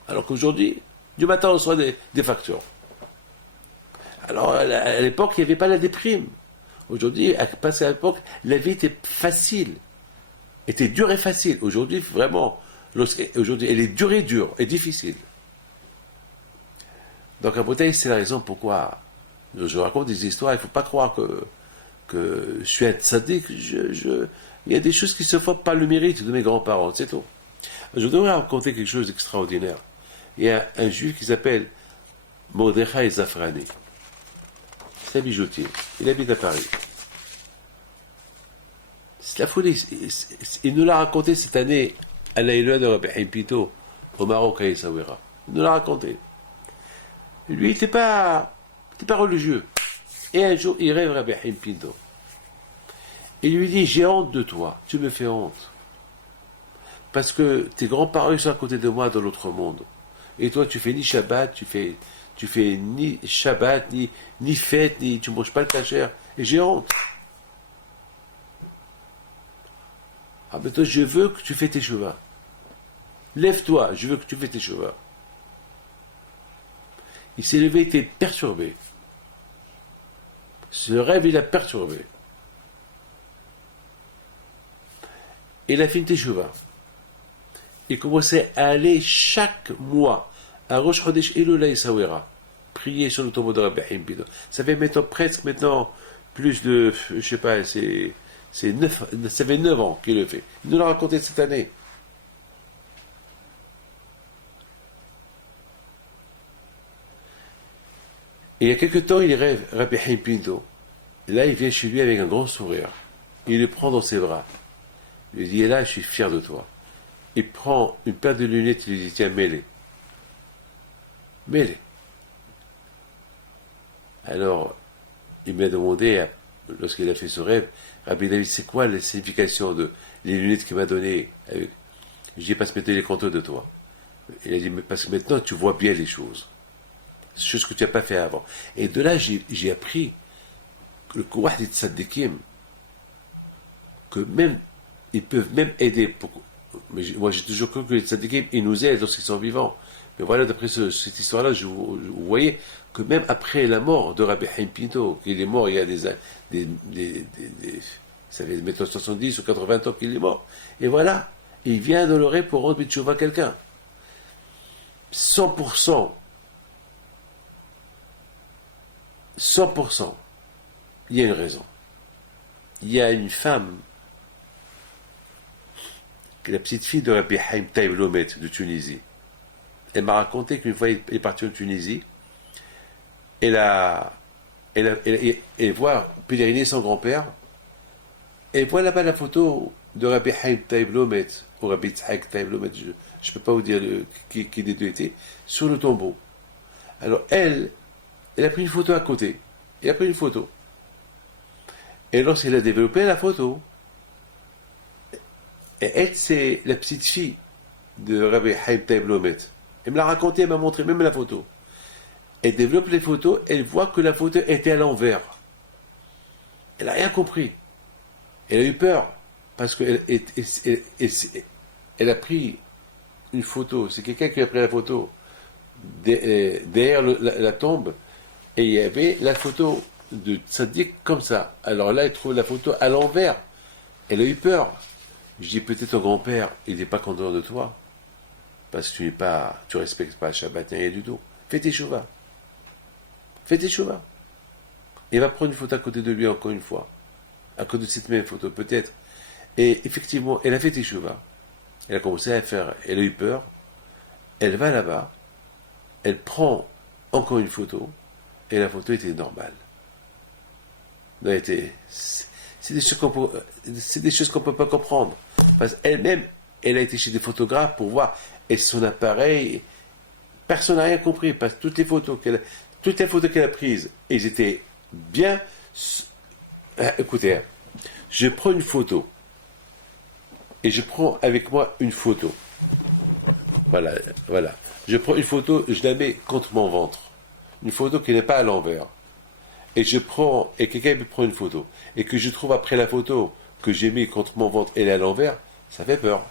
Alors qu'aujourd'hui, du matin on reçoit des factures. Alors à l'époque, il n'y avait pas la déprime. Aujourd'hui, parce qu'à l'époque, la vie était facile. Était dure et facile. Aujourd'hui, vraiment, aujourd'hui, elle est dure et difficile. Donc à Bouteille, c'est la raison pourquoi je raconte des histoires. Il ne faut pas croire que je suis un tzaddik. Il y a des choses qui se font par le mérite de mes grands-parents, c'est tout. Je voudrais raconter quelque chose d'extraordinaire. Il y a un juif qui s'appelle Mordechai Zafrani. C'est un bijoutier. Il habite à Paris. C'est la folie. Il nous l'a raconté cette année à l'Aïloua de Rabbi Haïm Pito, au Maroc, à Essaouira. Il nous l'a raconté. Lui, il n'était pas religieux. Et un jour, il rêve Rabbi Haïm Pito. Il lui dit, j'ai honte de toi, tu me fais honte. Parce que tes grands-parents sont à côté de moi dans l'autre monde. Et toi, tu fais ni Shabbat, tu fais ni Shabbat, ni fête, tu ne manges pas le kasher. Et j'ai honte. Ah, maintenant, je veux que tu fais tes cheveux. Lève-toi, je veux que tu fais tes cheveux. Il s'est levé, il était perturbé. Ce rêve, il a perturbé. Il a fini tes cheveux. Il commençait à aller chaque mois à Rosh Chodesh Elul Sawira, prier sur le tombeau de Rabbi Haim Pinto. Ça fait maintenant plus de, je sais pas, ça fait 9 ans qu'il le fait. Il nous l'a raconté cette année. Et il y a quelque temps, il rêve Rabbi Haim Pinto. Et là, il vient chez lui avec un grand sourire. Il le prend dans ses bras. Il lui dit, et là, je suis fier de toi. Il prend une paire de lunettes, il lui dit, tiens, mets-les. Mets-les. Alors, il m'a demandé, lorsqu'il a fait ce rêve, Rabbi David, c'est quoi la signification de les lunettes qu'il m'a données avec... Je dis, parce que maintenant, il est content de toi. Il a dit, mais parce que maintenant, tu vois bien les choses. Chose que tu n'as pas fait avant. Et de là, j'ai appris que le Kouah des Tzadikim, que même, ils peuvent même aider. Mais moi, j'ai toujours cru que les Tzadikim, ils nous aident lorsqu'ils sont vivants. Mais voilà, d'après cette histoire-là, vous voyez que même après la mort de Rabbi Haim Pinto, qu'il est mort il y a ça fait maintenant 70 ou 80 ans qu'il est mort. Et voilà, il vient d'honorer pour rendre Bitchouva à quelqu'un. 100%. 100%. Il y a une raison. Il y a une femme, la petite fille de Rabbi Haim Taïb Lomet de Tunisie. Elle m'a raconté qu'une fois il est parti en Tunisie, elle voit pèleriner son grand-père, et voit là-bas la photo de Rabbi Haim Taïb Lomet, ou Rabbi Tzhak Taïb Lomet, je ne peux pas vous dire qui des deux était, sur le tombeau. Alors elle a pris une photo à côté. Elle a pris une photo. Et lorsqu'elle a développé la photo, et elle, c'est la petite fille de Rabbi Haim Taïb Lomet. Elle me l'a raconté, elle m'a montré même la photo. Elle développe les photos, elle voit que la photo était à l'envers. Elle n'a rien compris. Elle a eu peur, parce qu'elle a pris une photo. C'est quelqu'un qui a pris la photo derrière la tombe, et il y avait la photo de Tzadik comme ça. Alors là, elle trouve la photo à l'envers. Elle a eu peur. Je dis, peut-être ton grand-père, il n'est pas content de toi, parce que tu respectes pas le Shabbat, rien du tout. Fais tes chouvas. Fais tes chouvas. Et va prendre une photo à côté de lui encore une fois. À côté de cette même photo, peut-être. Et effectivement, elle a fait tes chouvas. Elle a commencé à faire, elle a eu peur. Elle va là-bas. Elle prend encore une photo. Et la photo était normale. C'est des choses qu'on ne peut pas comprendre. Parce qu'elle-même, elle a été chez des photographes pour voir, et son appareil, personne n'a rien compris, parce que toutes les photos qu'elle a prises, elles étaient bien... Écoutez, je prends une photo, et je prends avec moi une photo. Voilà. Je prends une photo, je la mets contre mon ventre. Une photo qui n'est pas à l'envers. Et quelqu'un me prend une photo, et que je trouve après la photo que j'ai mis contre mon ventre, elle est à l'envers, ça fait peur.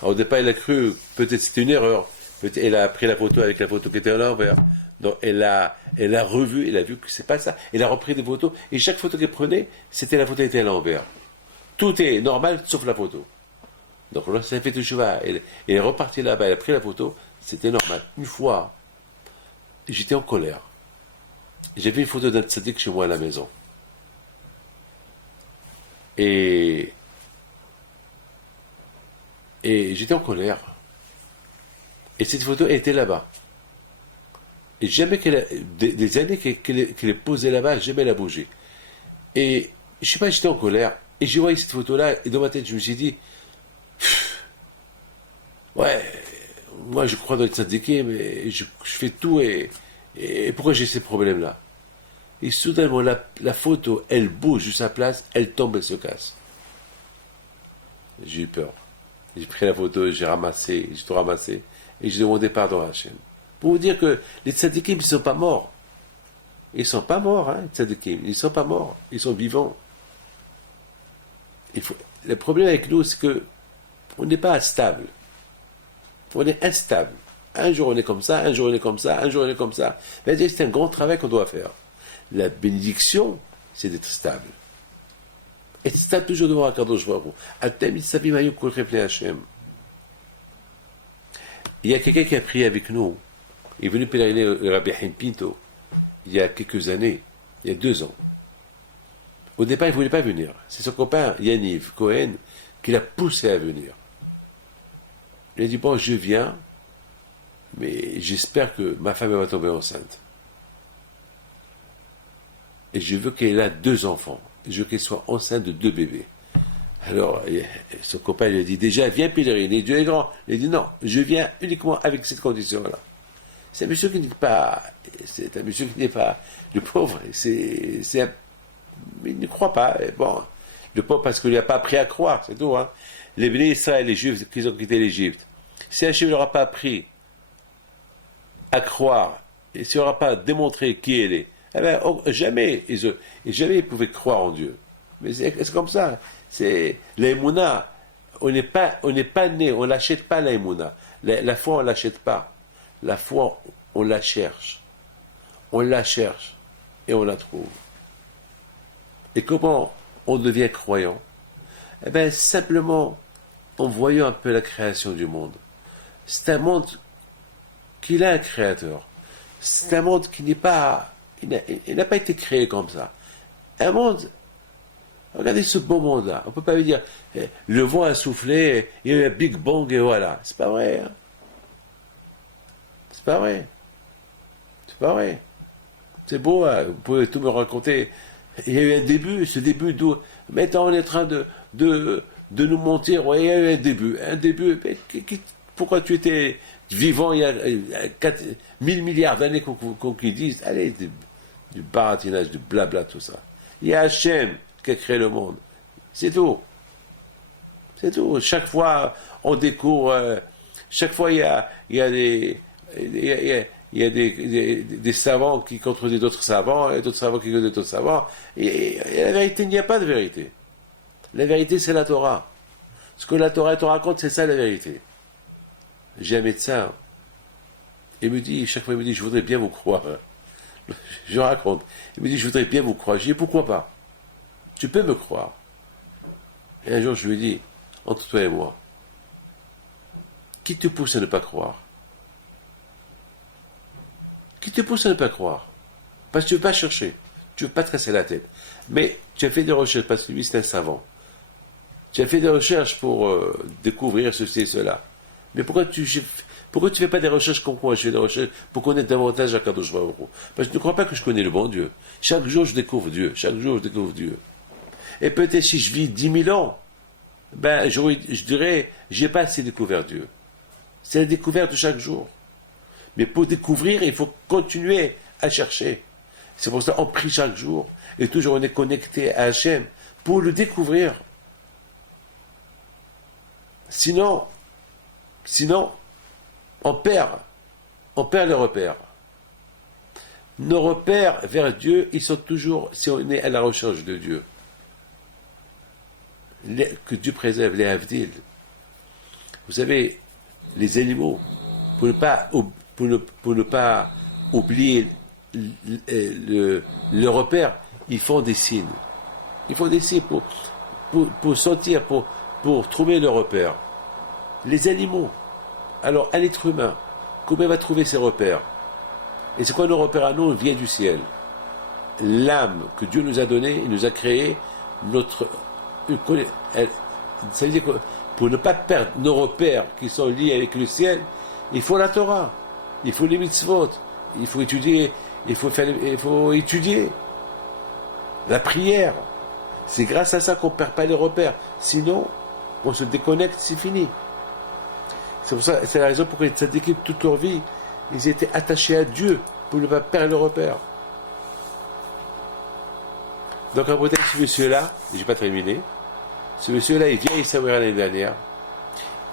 Alors, au départ, elle a cru, peut-être c'était une erreur, peut-être elle a pris la photo avec la photo qui était à l'envers. Donc, elle a revu, elle a vu que c'est pas ça. Elle a repris des photos, et chaque photo qu'elle prenait, la photo était à l'envers. Tout est normal, sauf la photo. Donc là, ça fait tout cheval. Elle est repartie là-bas, elle a pris la photo, c'était normal. Une fois, j'étais en colère. J'avais une photo d'un tzaddik chez moi à la maison. Et j'étais en colère. Et cette photo était là-bas. Et jamais des années qu'elle est posée là-bas, jamais elle a bougé. Et je sais pas, j'étais en colère. Et j'ai voyé cette photo-là, et dans ma tête, je me suis dit, ouais, moi je crois dans le tzaddikim, mais je fais tout, et pourquoi j'ai ces problèmes-là? Et soudainement, la photo, elle bouge de sa place, elle tombe, elle se casse. J'ai eu peur. J'ai pris la photo, j'ai tout ramassé, et j'ai demandé pardon à Hachem. Pour vous dire que les tzadikim, ils ne sont pas morts. Ils ne sont pas morts, hein, les tzadikim. Ils ne sont pas morts. Ils sont vivants. le problème avec nous, c'est que on n'est pas stable. On est instable. Un jour on est comme ça, un jour on est comme ça, un jour on est comme ça. C'est un grand travail qu'on doit faire. La bénédiction, c'est d'être stable. Être stable toujours devant Akadosh Baruch Hu. Atem Savim Hayom Kol Cheflei Hashem. Il y a quelqu'un qui a prié avec nous. Il est venu pèleriner le Rabbi Haim Pinto il y a quelques années, il y a 2 ans. Au départ, il ne voulait pas venir. C'est son copain Yaniv Cohen qui l'a poussé à venir. Il a dit, bon, je viens, mais j'espère que ma femme va tomber enceinte. Et je veux qu'elle ait 2 enfants. Je veux qu'elle soit enceinte de 2 bébés. Alors, son copain lui a dit, déjà, viens pèleriner, Dieu est grand. Il a dit, non, je viens uniquement avec cette condition-là. C'est un monsieur qui n'est pas, le pauvre, il ne croit pas. Bon, le pauvre parce qu'il n'a pas appris à croire, c'est tout. Hein. Les bénis Israël, les Juifs qui ont quitté l'Égypte, si Hachem ne leur a pas appris à croire, et s'il ne leur a pas démontré qui il est, eh bien, jamais ils pouvaient croire en Dieu. Mais c'est comme ça. C'est l'aïmouna. On n'est pas né, on n'achète pas l'aïmouna. La foi, on ne l'achète pas. La foi, on la cherche. On la cherche et on la trouve. Et comment on devient croyant? Eh bien, simplement en voyant un peu la création du monde. C'est un monde qu'il a un créateur. C'est un monde qui n'est pas... Il n'a pas été créé comme ça. Un monde... Regardez ce beau monde-là. On ne peut pas lui dire le vent a soufflé, il y a eu un Big Bang et voilà. C'est pas vrai. Hein? C'est pas vrai. C'est pas vrai. C'est beau, hein? Vous pouvez tout me raconter. Il y a eu un début, ce début d'où... Maintenant on est en train de nous mentir. Ouais, il y a eu un début. Un début. Pourquoi tu étais vivant il y a 1000 milliards d'années qu'on dise, allez, du baratinage, du blabla, tout ça. Il y a Hachem qui a créé le monde. C'est tout. C'est tout. Chaque fois, on découvre... chaque fois, il y a des savants qui contredisent d'autres savants, et d'autres savants qui contredisent d'autres savants. Et la vérité, il n'y a pas de vérité. La vérité, c'est la Torah. Ce que la Torah te raconte, c'est ça la vérité. J'ai un médecin. Il me dit, chaque fois, il me dit, je voudrais bien vous croire. Je raconte. Il me dit, je voudrais bien vous croire. Je dis, pourquoi pas? Tu peux me croire. Et un jour, je lui dis, entre toi et moi, qui te pousse à ne pas croire? Qui te pousse à ne pas croire? Parce que tu ne veux pas chercher. Tu ne veux pas te casser la tête. Mais tu as fait des recherches, parce que lui, c'est un savant. Tu as fait des recherches pour découvrir ceci et cela. Mais pourquoi tu fais pas des recherches comme moi? Je fais des recherches pour connaître davantage Akadosh Baruch Hu. Parce que tu ne crois pas que je connais le bon Dieu. Chaque jour, je découvre Dieu. Chaque jour, je découvre Dieu. Et peut-être si je vis 10 000 ans, ben, je dirais, j'ai pas assez découvert Dieu. C'est la découverte de chaque jour. Mais pour découvrir, il faut continuer à chercher. C'est pour ça qu'on prie chaque jour. Et toujours on est connecté à Hachem pour le découvrir. Sinon, on perd les repères. Nos repères vers Dieu, ils sont toujours, si on est à la recherche de Dieu. Que Dieu préserve les Havdil. Vous savez, les animaux, pour ne pas oublier le repère, ils font des signes. Ils font des signes pour sentir, pour trouver le repère. Les animaux. Alors, un être humain, comment il va trouver ses repères? Et c'est quoi nos repères à nous? Vient du ciel. L'âme que Dieu nous a donnée, il nous a créé ça veut dire que pour ne pas perdre nos repères qui sont liés avec le ciel, il faut la Torah, il faut les mitzvot, il faut étudier, il faut étudier la prière. C'est grâce à ça qu'on ne perd pas les repères. Sinon, on se déconnecte, c'est fini. C'est pour ça, c'est la raison pour laquelle les tzadikim, toute leur vie, ils étaient attachés à Dieu pour ne pas perdre les repères. Donc, en Bretagne, ce monsieur-là, je n'ai pas terminé, ce monsieur-là, il vient à Issawira l'année dernière,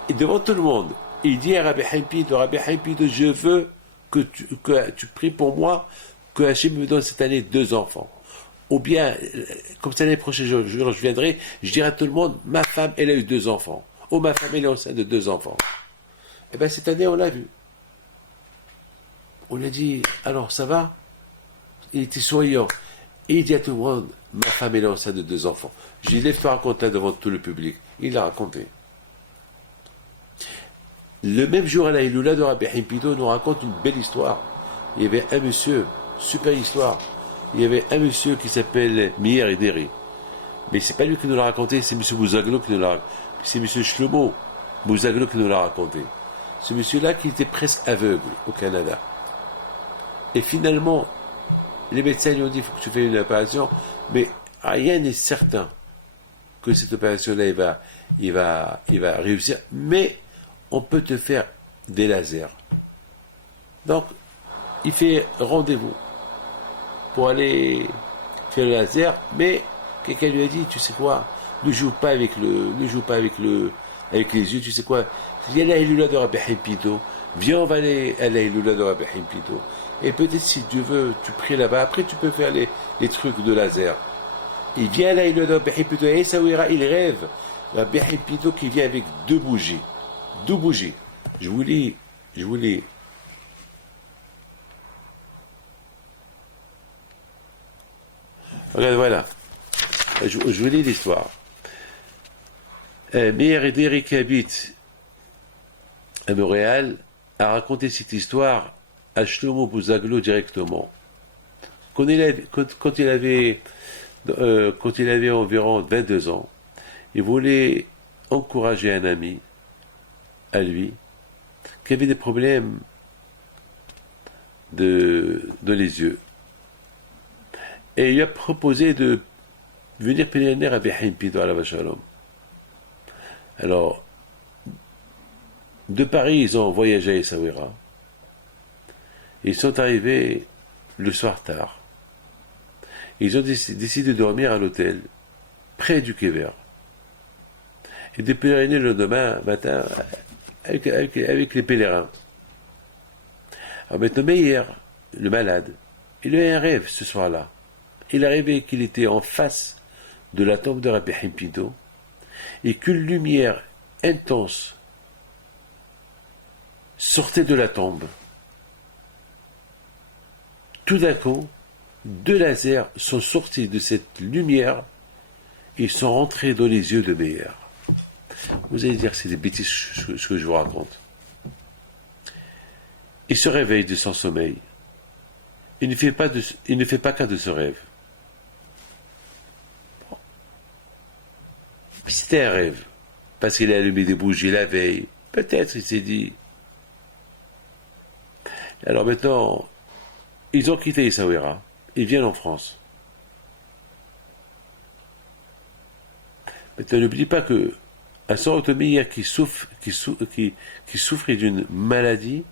et devant tout le monde, il dit à Rabbi Haim Pinto, je veux que tu pries pour moi, que Hachem me donne cette année 2 enfants. Ou bien, comme ça l'année prochaine, je viendrai, je dirai à tout le monde, ma femme, elle a eu 2 enfants. Ou ma femme, elle est enceinte de 2 enfants. Eh bien, cette année, on l'a vu. On a dit, alors, ça va? Il était souriant. Et il dit à tout le monde, ma femme, elle est enceinte de 2 enfants. Je lui ai dit, lève-toi, raconte-la devant tout le public. Il l'a raconté. Le même jour à la Iloula de Rabbi Himpido nous raconte une belle histoire. Il y avait un monsieur, super histoire. Il y avait un monsieur qui s'appelle Meir Ederi. Mais c'est pas lui qui nous l'a raconté, c'est monsieur Bouzaglo qui nous l'a raconté. C'est monsieur Shlomo Bouzaglo qui nous l'a raconté. Ce monsieur-là qui était presque aveugle au Canada. Et finalement, les médecins lui ont dit, il faut que tu fasses une opération, mais rien n'est certain que cette opération-là, il va réussir, mais on peut te faire des lasers. Donc, il fait rendez-vous pour aller faire le laser, mais quelqu'un lui a dit, tu sais quoi, ne joue pas avec les yeux, tu sais quoi, il y a la Hilula de Rabbi Himpido, viens, on va aller à la Hilula de Rabbi Himpido, et peut-être si tu veux, tu pries là-bas, après tu peux faire les trucs de laser. Il vient à la Hilula de Rabbi Himpido, et Saouira, il rêve, Rabbi Himpido qui vient avec 2 bougies. Je vous lis. Regarde, voilà. Je vous lis l'histoire. Meir Ederi qui habite à Montréal a raconté cette histoire à Shlomo Bouzaglo directement. Quand il avait environ 22 ans, il voulait encourager un ami à lui qui avait des problèmes de les yeux. Et il lui a proposé de venir pèleriner à Himpido à la Vachalom. Alors, de Paris, ils ont voyagé à Essaouira. Ils sont arrivés le soir tard. Ils ont décidé de dormir à l'hôtel, près du Kéver. Et de pèleriner le lendemain matin avec les pèlerins. Alors maintenant, Meir, le malade, il a eu un rêve ce soir-là. Il a rêvé qu'il était en face de la tombe de Rabbi Himpido et qu'une lumière intense sortait de la tombe. Tout d'un coup, 2 lasers sont sortis de cette lumière et sont rentrés dans les yeux de Meir. Vous allez dire que c'est des bêtises ce que je vous raconte. Il se réveille de son sommeil. Il ne fait pas cas de ce rêve. C'était un rêve. Parce qu'il a allumé des bougies la veille. Peut-être il s'est dit. Alors maintenant, ils ont quitté Essaouira. Ils viennent en France. Maintenant, n'oublie pas que un Meir qui souffrait d'une maladie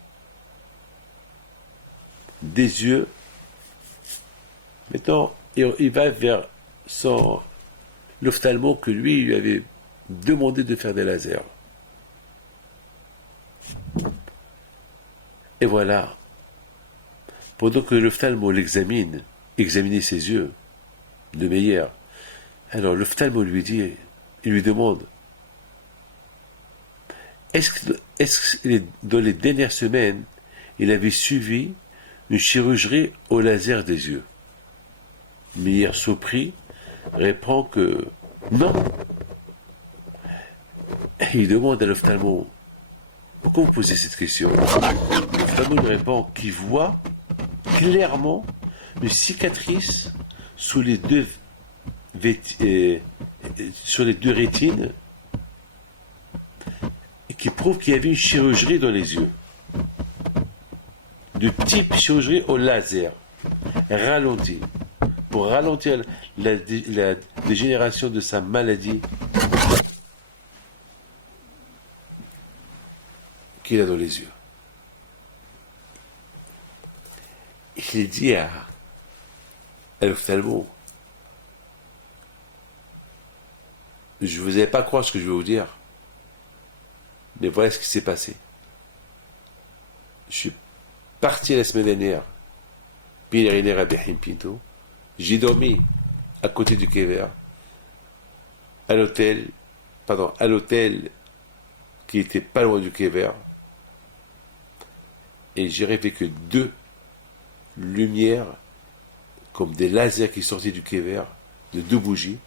des yeux, maintenant, il va vers l'ophtalmo que lui avait demandé de faire des lasers. Et voilà, pendant que l'ophtalmo examinait ses yeux de Meir, alors l'ophtalmo il lui demande, est-ce que dans les dernières semaines, il avait suivi une chirurgie au laser des yeux? Meir, surpris, répond que non. Et il demande à l'ophtalmo, pourquoi vous posez cette question? L'ophtalmo lui répond qu'il voit clairement une cicatrice sur les deux rétines et qui prouve qu'il y avait une chirurgie dans les yeux. De type chirurgie au laser, ralenti, pour ralentir la dégénération de sa maladie qu'il a dans les yeux. Il dit à l'ophtalmo, je ne vous ai pas croire ce que je vais vous dire, mais voilà ce qui s'est passé. Je suis parti la semaine dernière, pèleriner à Himpido, j'ai dormi à côté du Kéver, à l'hôtel, à l'hôtel qui était pas loin du Kéver, et j'ai rêvé que deux lumières, comme des lasers qui sortaient du Kéver, de deux bougies,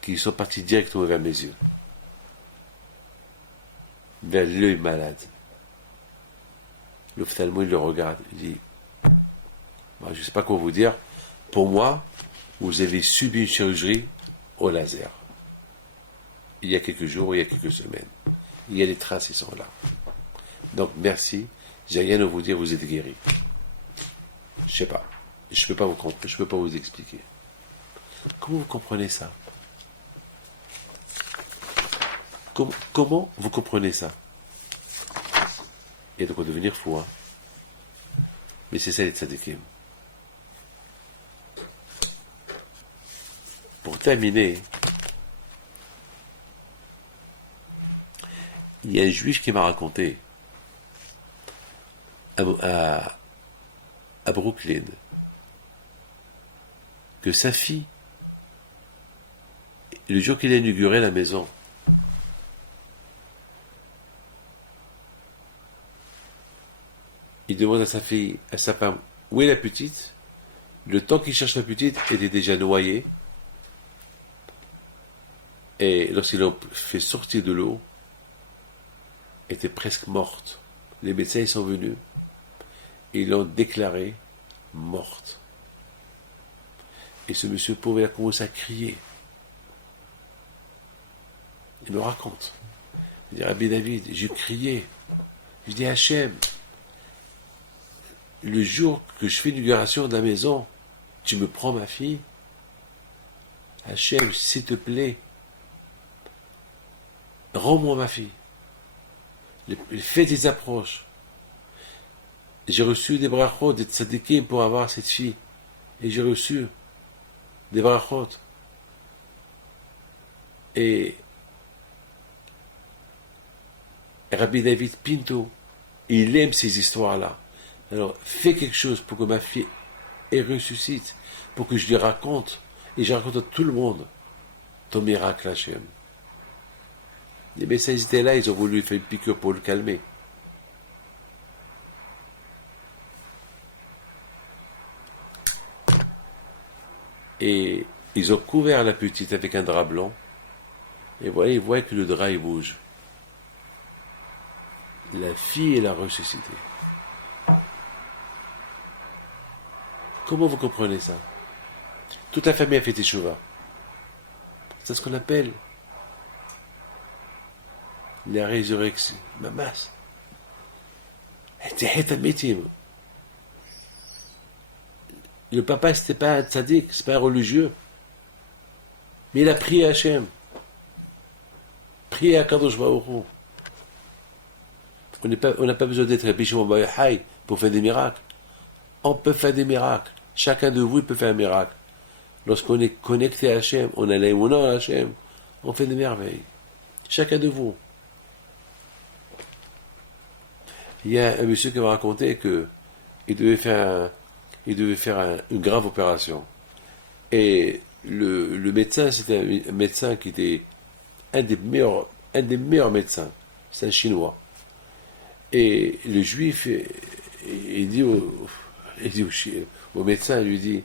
qui sont partis directement vers mes yeux, vers l'œil malade. L'ophtalmo, il le regarde, il dit, je ne sais pas quoi vous dire, pour moi, vous avez subi une chirurgie au laser. Il y a quelques jours, il y a quelques semaines. Il y a les traces, ils sont là. Donc, merci. J'ai rien à vous dire, vous êtes guéri. Je sais pas. Je peux pas vous expliquer. Comment vous comprenez ça? Comment vous comprenez ça? Il y a de quoi devenir fou, hein. Mais c'est ça les tzadikim. Pour terminer, il y a un juif qui m'a raconté à Brooklyn que sa fille, le jour qu'il a inauguré la maison, il demande à sa fille, à sa femme, où est la petite? Le temps qu'il cherche la petite, elle était déjà noyée. Et lorsqu'ils l'ont fait sortir de l'eau, elle était presque morte. Les médecins ils sont venus et ils l'ont déclarée morte. Et ce monsieur pauvre, il a commencé à crier. Il me raconte. Il dit, Rabbi David, j'ai crié. Je dis, Hachem, le jour que je fais l'inauguration de la maison, tu me prends ma fille? Hachem, s'il te plaît, rends-moi ma fille. Fais des approches. J'ai reçu des brachot, des tzadikim pour avoir cette fille. Et j'ai reçu des brachot. Et Rabbi David Pinto, il aime ces histoires-là. Alors, fais quelque chose pour que ma fille ressuscite, pour que je lui raconte, et je raconte à tout le monde ton miracle, Hachem. Les médecins étaient là, ils ont voulu faire une piqûre pour le calmer. Et ils ont couvert la petite avec un drap blanc, et voilà, ils voient que le drap il bouge. La fille, elle a ressuscité. Comment vous comprenez ça? Toute la famille a fait teshuva. C'est ce qu'on appelle la résurrection. Mamas. Le papa, c'était pas un tzaddik, c'est pas un religieux. Mais il a prié à Hachem. Prié à Kadosh Baruch Hu. On n'a pas besoin d'être Bishom Bayahai pour faire des miracles. On peut faire des miracles. Chacun de vous, il peut faire un miracle. Lorsqu'on est connecté à Hachem, on a l'aïmouna à Hachem, on fait des merveilles. Chacun de vous. Il y a un monsieur qui m'a raconté qu'il devait faire une grave opération. Et le médecin, c'était un médecin qui était un des meilleurs médecins. C'est un Chinois. Et le juif, il dit au médecin, il lui dit,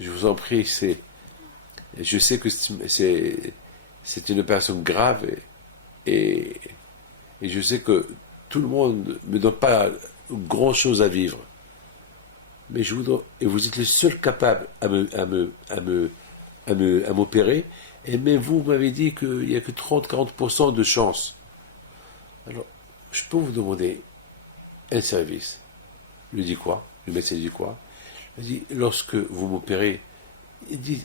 je vous en prie, je sais que c'est une opération grave et je sais que tout le monde ne me donne pas grand chose à vivre. Mais et vous êtes le seul capable à m'opérer, et même vous m'avez dit qu'il n'y a que 30-40% de chance. Alors, je peux vous demander un service. Il lui dit quoi? Le médecin dit quoi? Il dit, lorsque vous m'opérez, il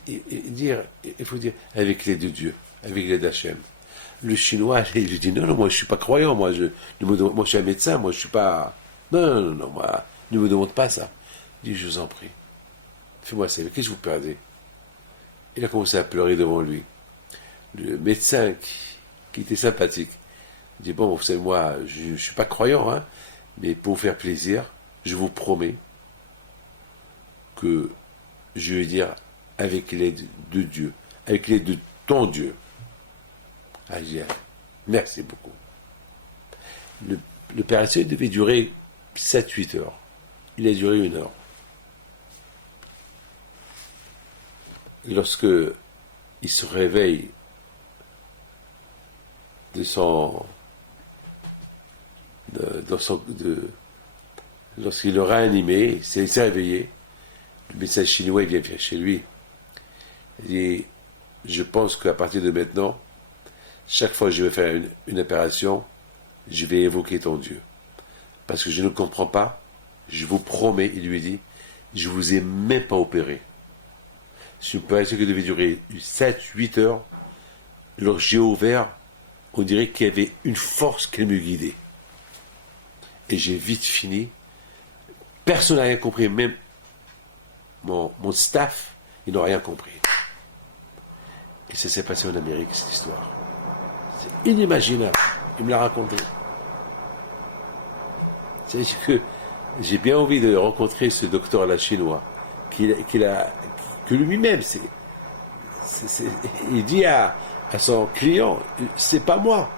faut dire, avec l'aide de Dieu, avec l'aide d'Hachem. Le Chinois, il lui dit, non, moi je ne suis pas croyant, moi je suis un médecin, moi je ne suis pas... Non, moi, ne me demande pas ça. Il dit, je vous en prie, fais-moi ça, qu'est-ce que je vous perdez? Il a commencé à pleurer devant lui. Le médecin qui était sympathique, il dit, bon, vous savez, moi, je ne suis pas croyant, hein, mais pour vous faire plaisir, je vous promets que je vais dire avec l'aide de Dieu, avec l'aide de ton Dieu. Algère, merci beaucoup. L'opération devait durer 7-8 heures. Il a duré 1 heure. Et lorsque il se réveille lorsqu'il le réanimé, il s'est réveillé, le médecin chinois vient chez lui. Il dit, je pense qu'à partir de maintenant, chaque fois que je vais faire une opération, je vais évoquer ton Dieu. Parce que je ne comprends pas, je vous promets, il lui dit, je ne vous ai même pas opéré. C'est une opération qui devait durer 7-8 heures. Lorsque j'ai ouvert, on dirait qu'il y avait une force qui me guidait. Et j'ai vite fini. Personne n'a rien compris, même mon staff, ils n'ont rien compris. Et ça s'est passé en Amérique, cette histoire. C'est inimaginable. Il me l'a raconté. C'est-à-dire que j'ai bien envie de rencontrer ce docteur-là chinois, que lui-même, il dit à son client, c'est pas moi,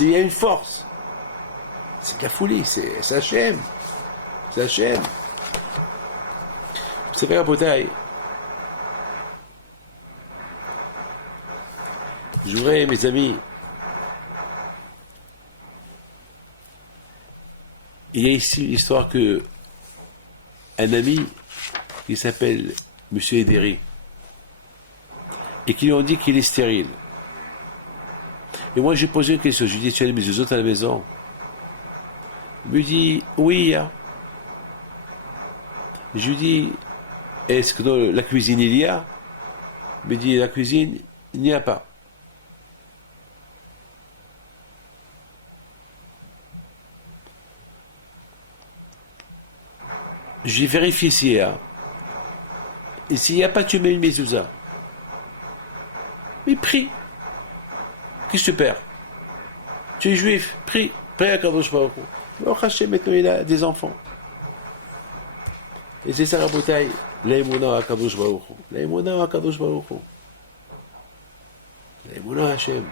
il y a une force. C'est de la folie, c'est Hachem. C'est Hachem. C'est vrai, Rabotai. Je voudrais, mes amis, il y a ici l'histoire que un ami qui s'appelle M. Ederi et qui lui ont dit qu'il est stérile. Et moi j'ai posé une question, je lui ai dit, tu as les mes autres à la maison? Il me dit, oui. Hein. Je lui dis, est-ce que dans la cuisine il y a? Il me dit, la cuisine, il n'y a pas. J'ai vérifié s'il y a. Et s'il n'y a pas, tu mets une mezouza. Mais prie. Qu'est-ce que tu perds? Tu es juif, prie. Prie à Kadosh Baruch Hu. Alors Hachem, maintenant il a des enfants. Et c'est ça la bouteille. L'aïmouna à Kadosh Baruch Hu. L'aïmouna à Kadosh Baruch Hu. L'aïmouna Hachem.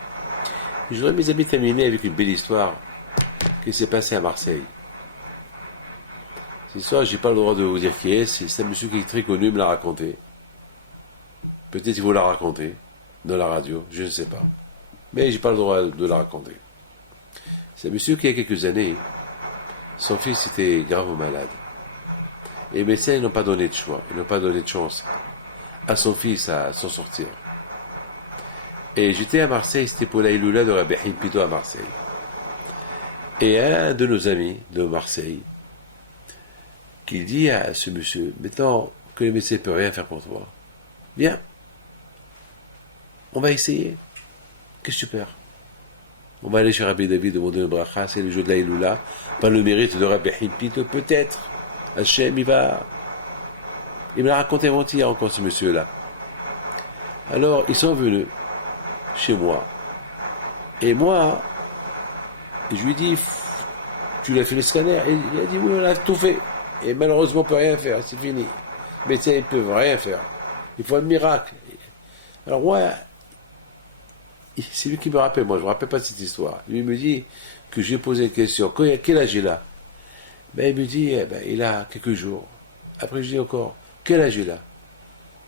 Je voudrais, mes amis, terminer avec une belle histoire qui s'est passée à Marseille. Cette histoire, je n'ai pas le droit de vous dire qui est. C'est un monsieur qui est très connu, me l'a raconté. Peut-être qu'il vous l'a raconté dans la radio, je ne sais pas. Mais je n'ai pas le droit de la raconter. C'est un monsieur qui, il y a quelques années, son fils était gravement malade. Et les médecins n'ont pas donné de choix, ils n'ont pas donné de chance à son fils à s'en sortir. Et j'étais à Marseille, c'était pour la Iloula de Rabbi Pido à Marseille. Et un de nos amis de Marseille, qui dit à ce monsieur, maintenant que le médecin ne peut rien faire pour toi, viens, on va essayer. Qu'est-ce que tu perds? On va aller chez Rabbi David demander une bracha, c'est le jour de la Iloula, par le mérite de Rabbi Pido, peut-être. Hachem, il me l'a raconté avant-hier encore, ce monsieur-là. Alors, ils sont venus chez moi. Et moi, je lui dis, tu l'as fait le scanner? Et il a dit, oui, on a tout fait. Et malheureusement, on ne peut rien faire, c'est fini. Les médecins, ils ne peuvent rien faire. Il faut un miracle. Alors moi, c'est lui qui me rappelle, moi je ne me rappelle pas de cette histoire. Lui il me dit que j'ai posé une question, quel âge il a? Ben, il me dit, il a quelques jours. Après je dis encore, quel âge il a?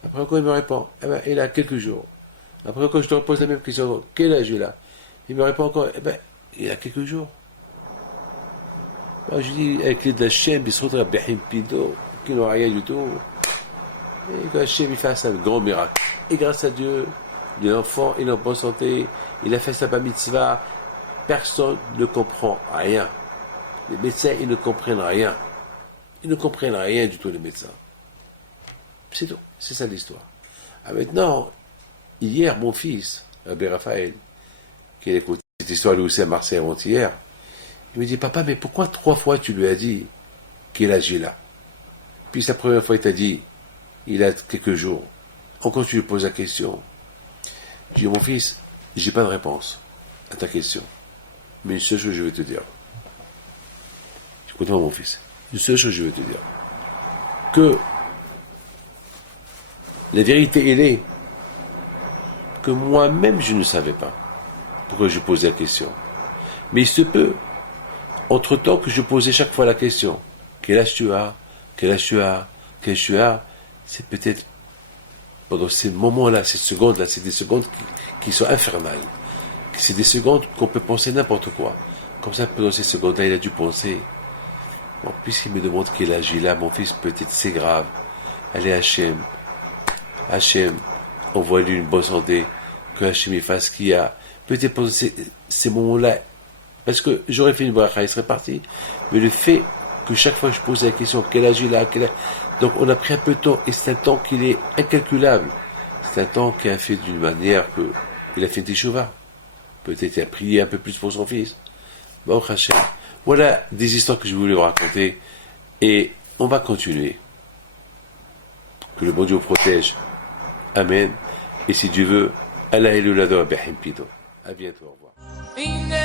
Après encore il me répond, il a quelques jours. Après quand je te repose la même question, quel âge il a? Il me répond encore, il a quelques jours. Moi, je dis, avec l'aide d'Hachem, il se retrouve à Behim Pido, qui n'ont rien du tout. Et que Hachem, il fasse un grand miracle. Et grâce à Dieu, l'enfant, il est en bonne santé, il a fait sa bar mitzvah, personne ne comprend rien. Les médecins, ils ne comprennent rien. Ils ne comprennent rien du tout, les médecins. C'est tout. C'est ça l'histoire. Maintenant, hier, mon fils, Rabbi Raphaël, qui a écouté cette histoire lui aussi à Marseille avant-hier, il me dit, papa, mais pourquoi 3 fois tu lui as dit quel âge il a? Puis la première fois, il t'a dit, il a quelques jours. Encore tu lui poses la question. Je dis, mon fils, j'ai pas de réponse à ta question. Mais une seule chose, je vais te dire. Écoute-moi, mon fils. Une seule chose, je vais te dire. Que La vérité, elle est que moi-même, je ne savais pas pourquoi je posais la question. Mais il se peut, entre-temps, que je posais chaque fois la question. Quel âge tu as? Quel âge tu as? Quel âge tu as? C'est peut-être pendant ces moments-là, ces secondes-là, c'est des secondes qui sont infernales. C'est des secondes qu'on peut penser n'importe quoi. Comme ça, pendant ces secondes-là, il a dû penser. Bon, puisqu'il me demande quel âge il a, mon fils, peut-être c'est grave. Allez, Hachem. Hachem, envoie-lui une bonne santé. Que Hachem fasse ce qu'il y a. Peut-être pendant ces moments-là, parce que j'aurais fait une bracha, il serait parti. Mais le fait que chaque fois que je posais la question, quel âge il a, donc on a pris un peu de temps, et c'est un temps qu'il est incalculable. C'est un temps qu'il a fait d'une manière que il a fait des chevaux. Peut-être il a prié un peu plus pour son fils. Bon, Hachem. Voilà des histoires que je voulais vous raconter. Et on va continuer. Que le bon Dieu vous protège. Amen. Et si Dieu veut, Allah est le lador, à bientôt. Au revoir.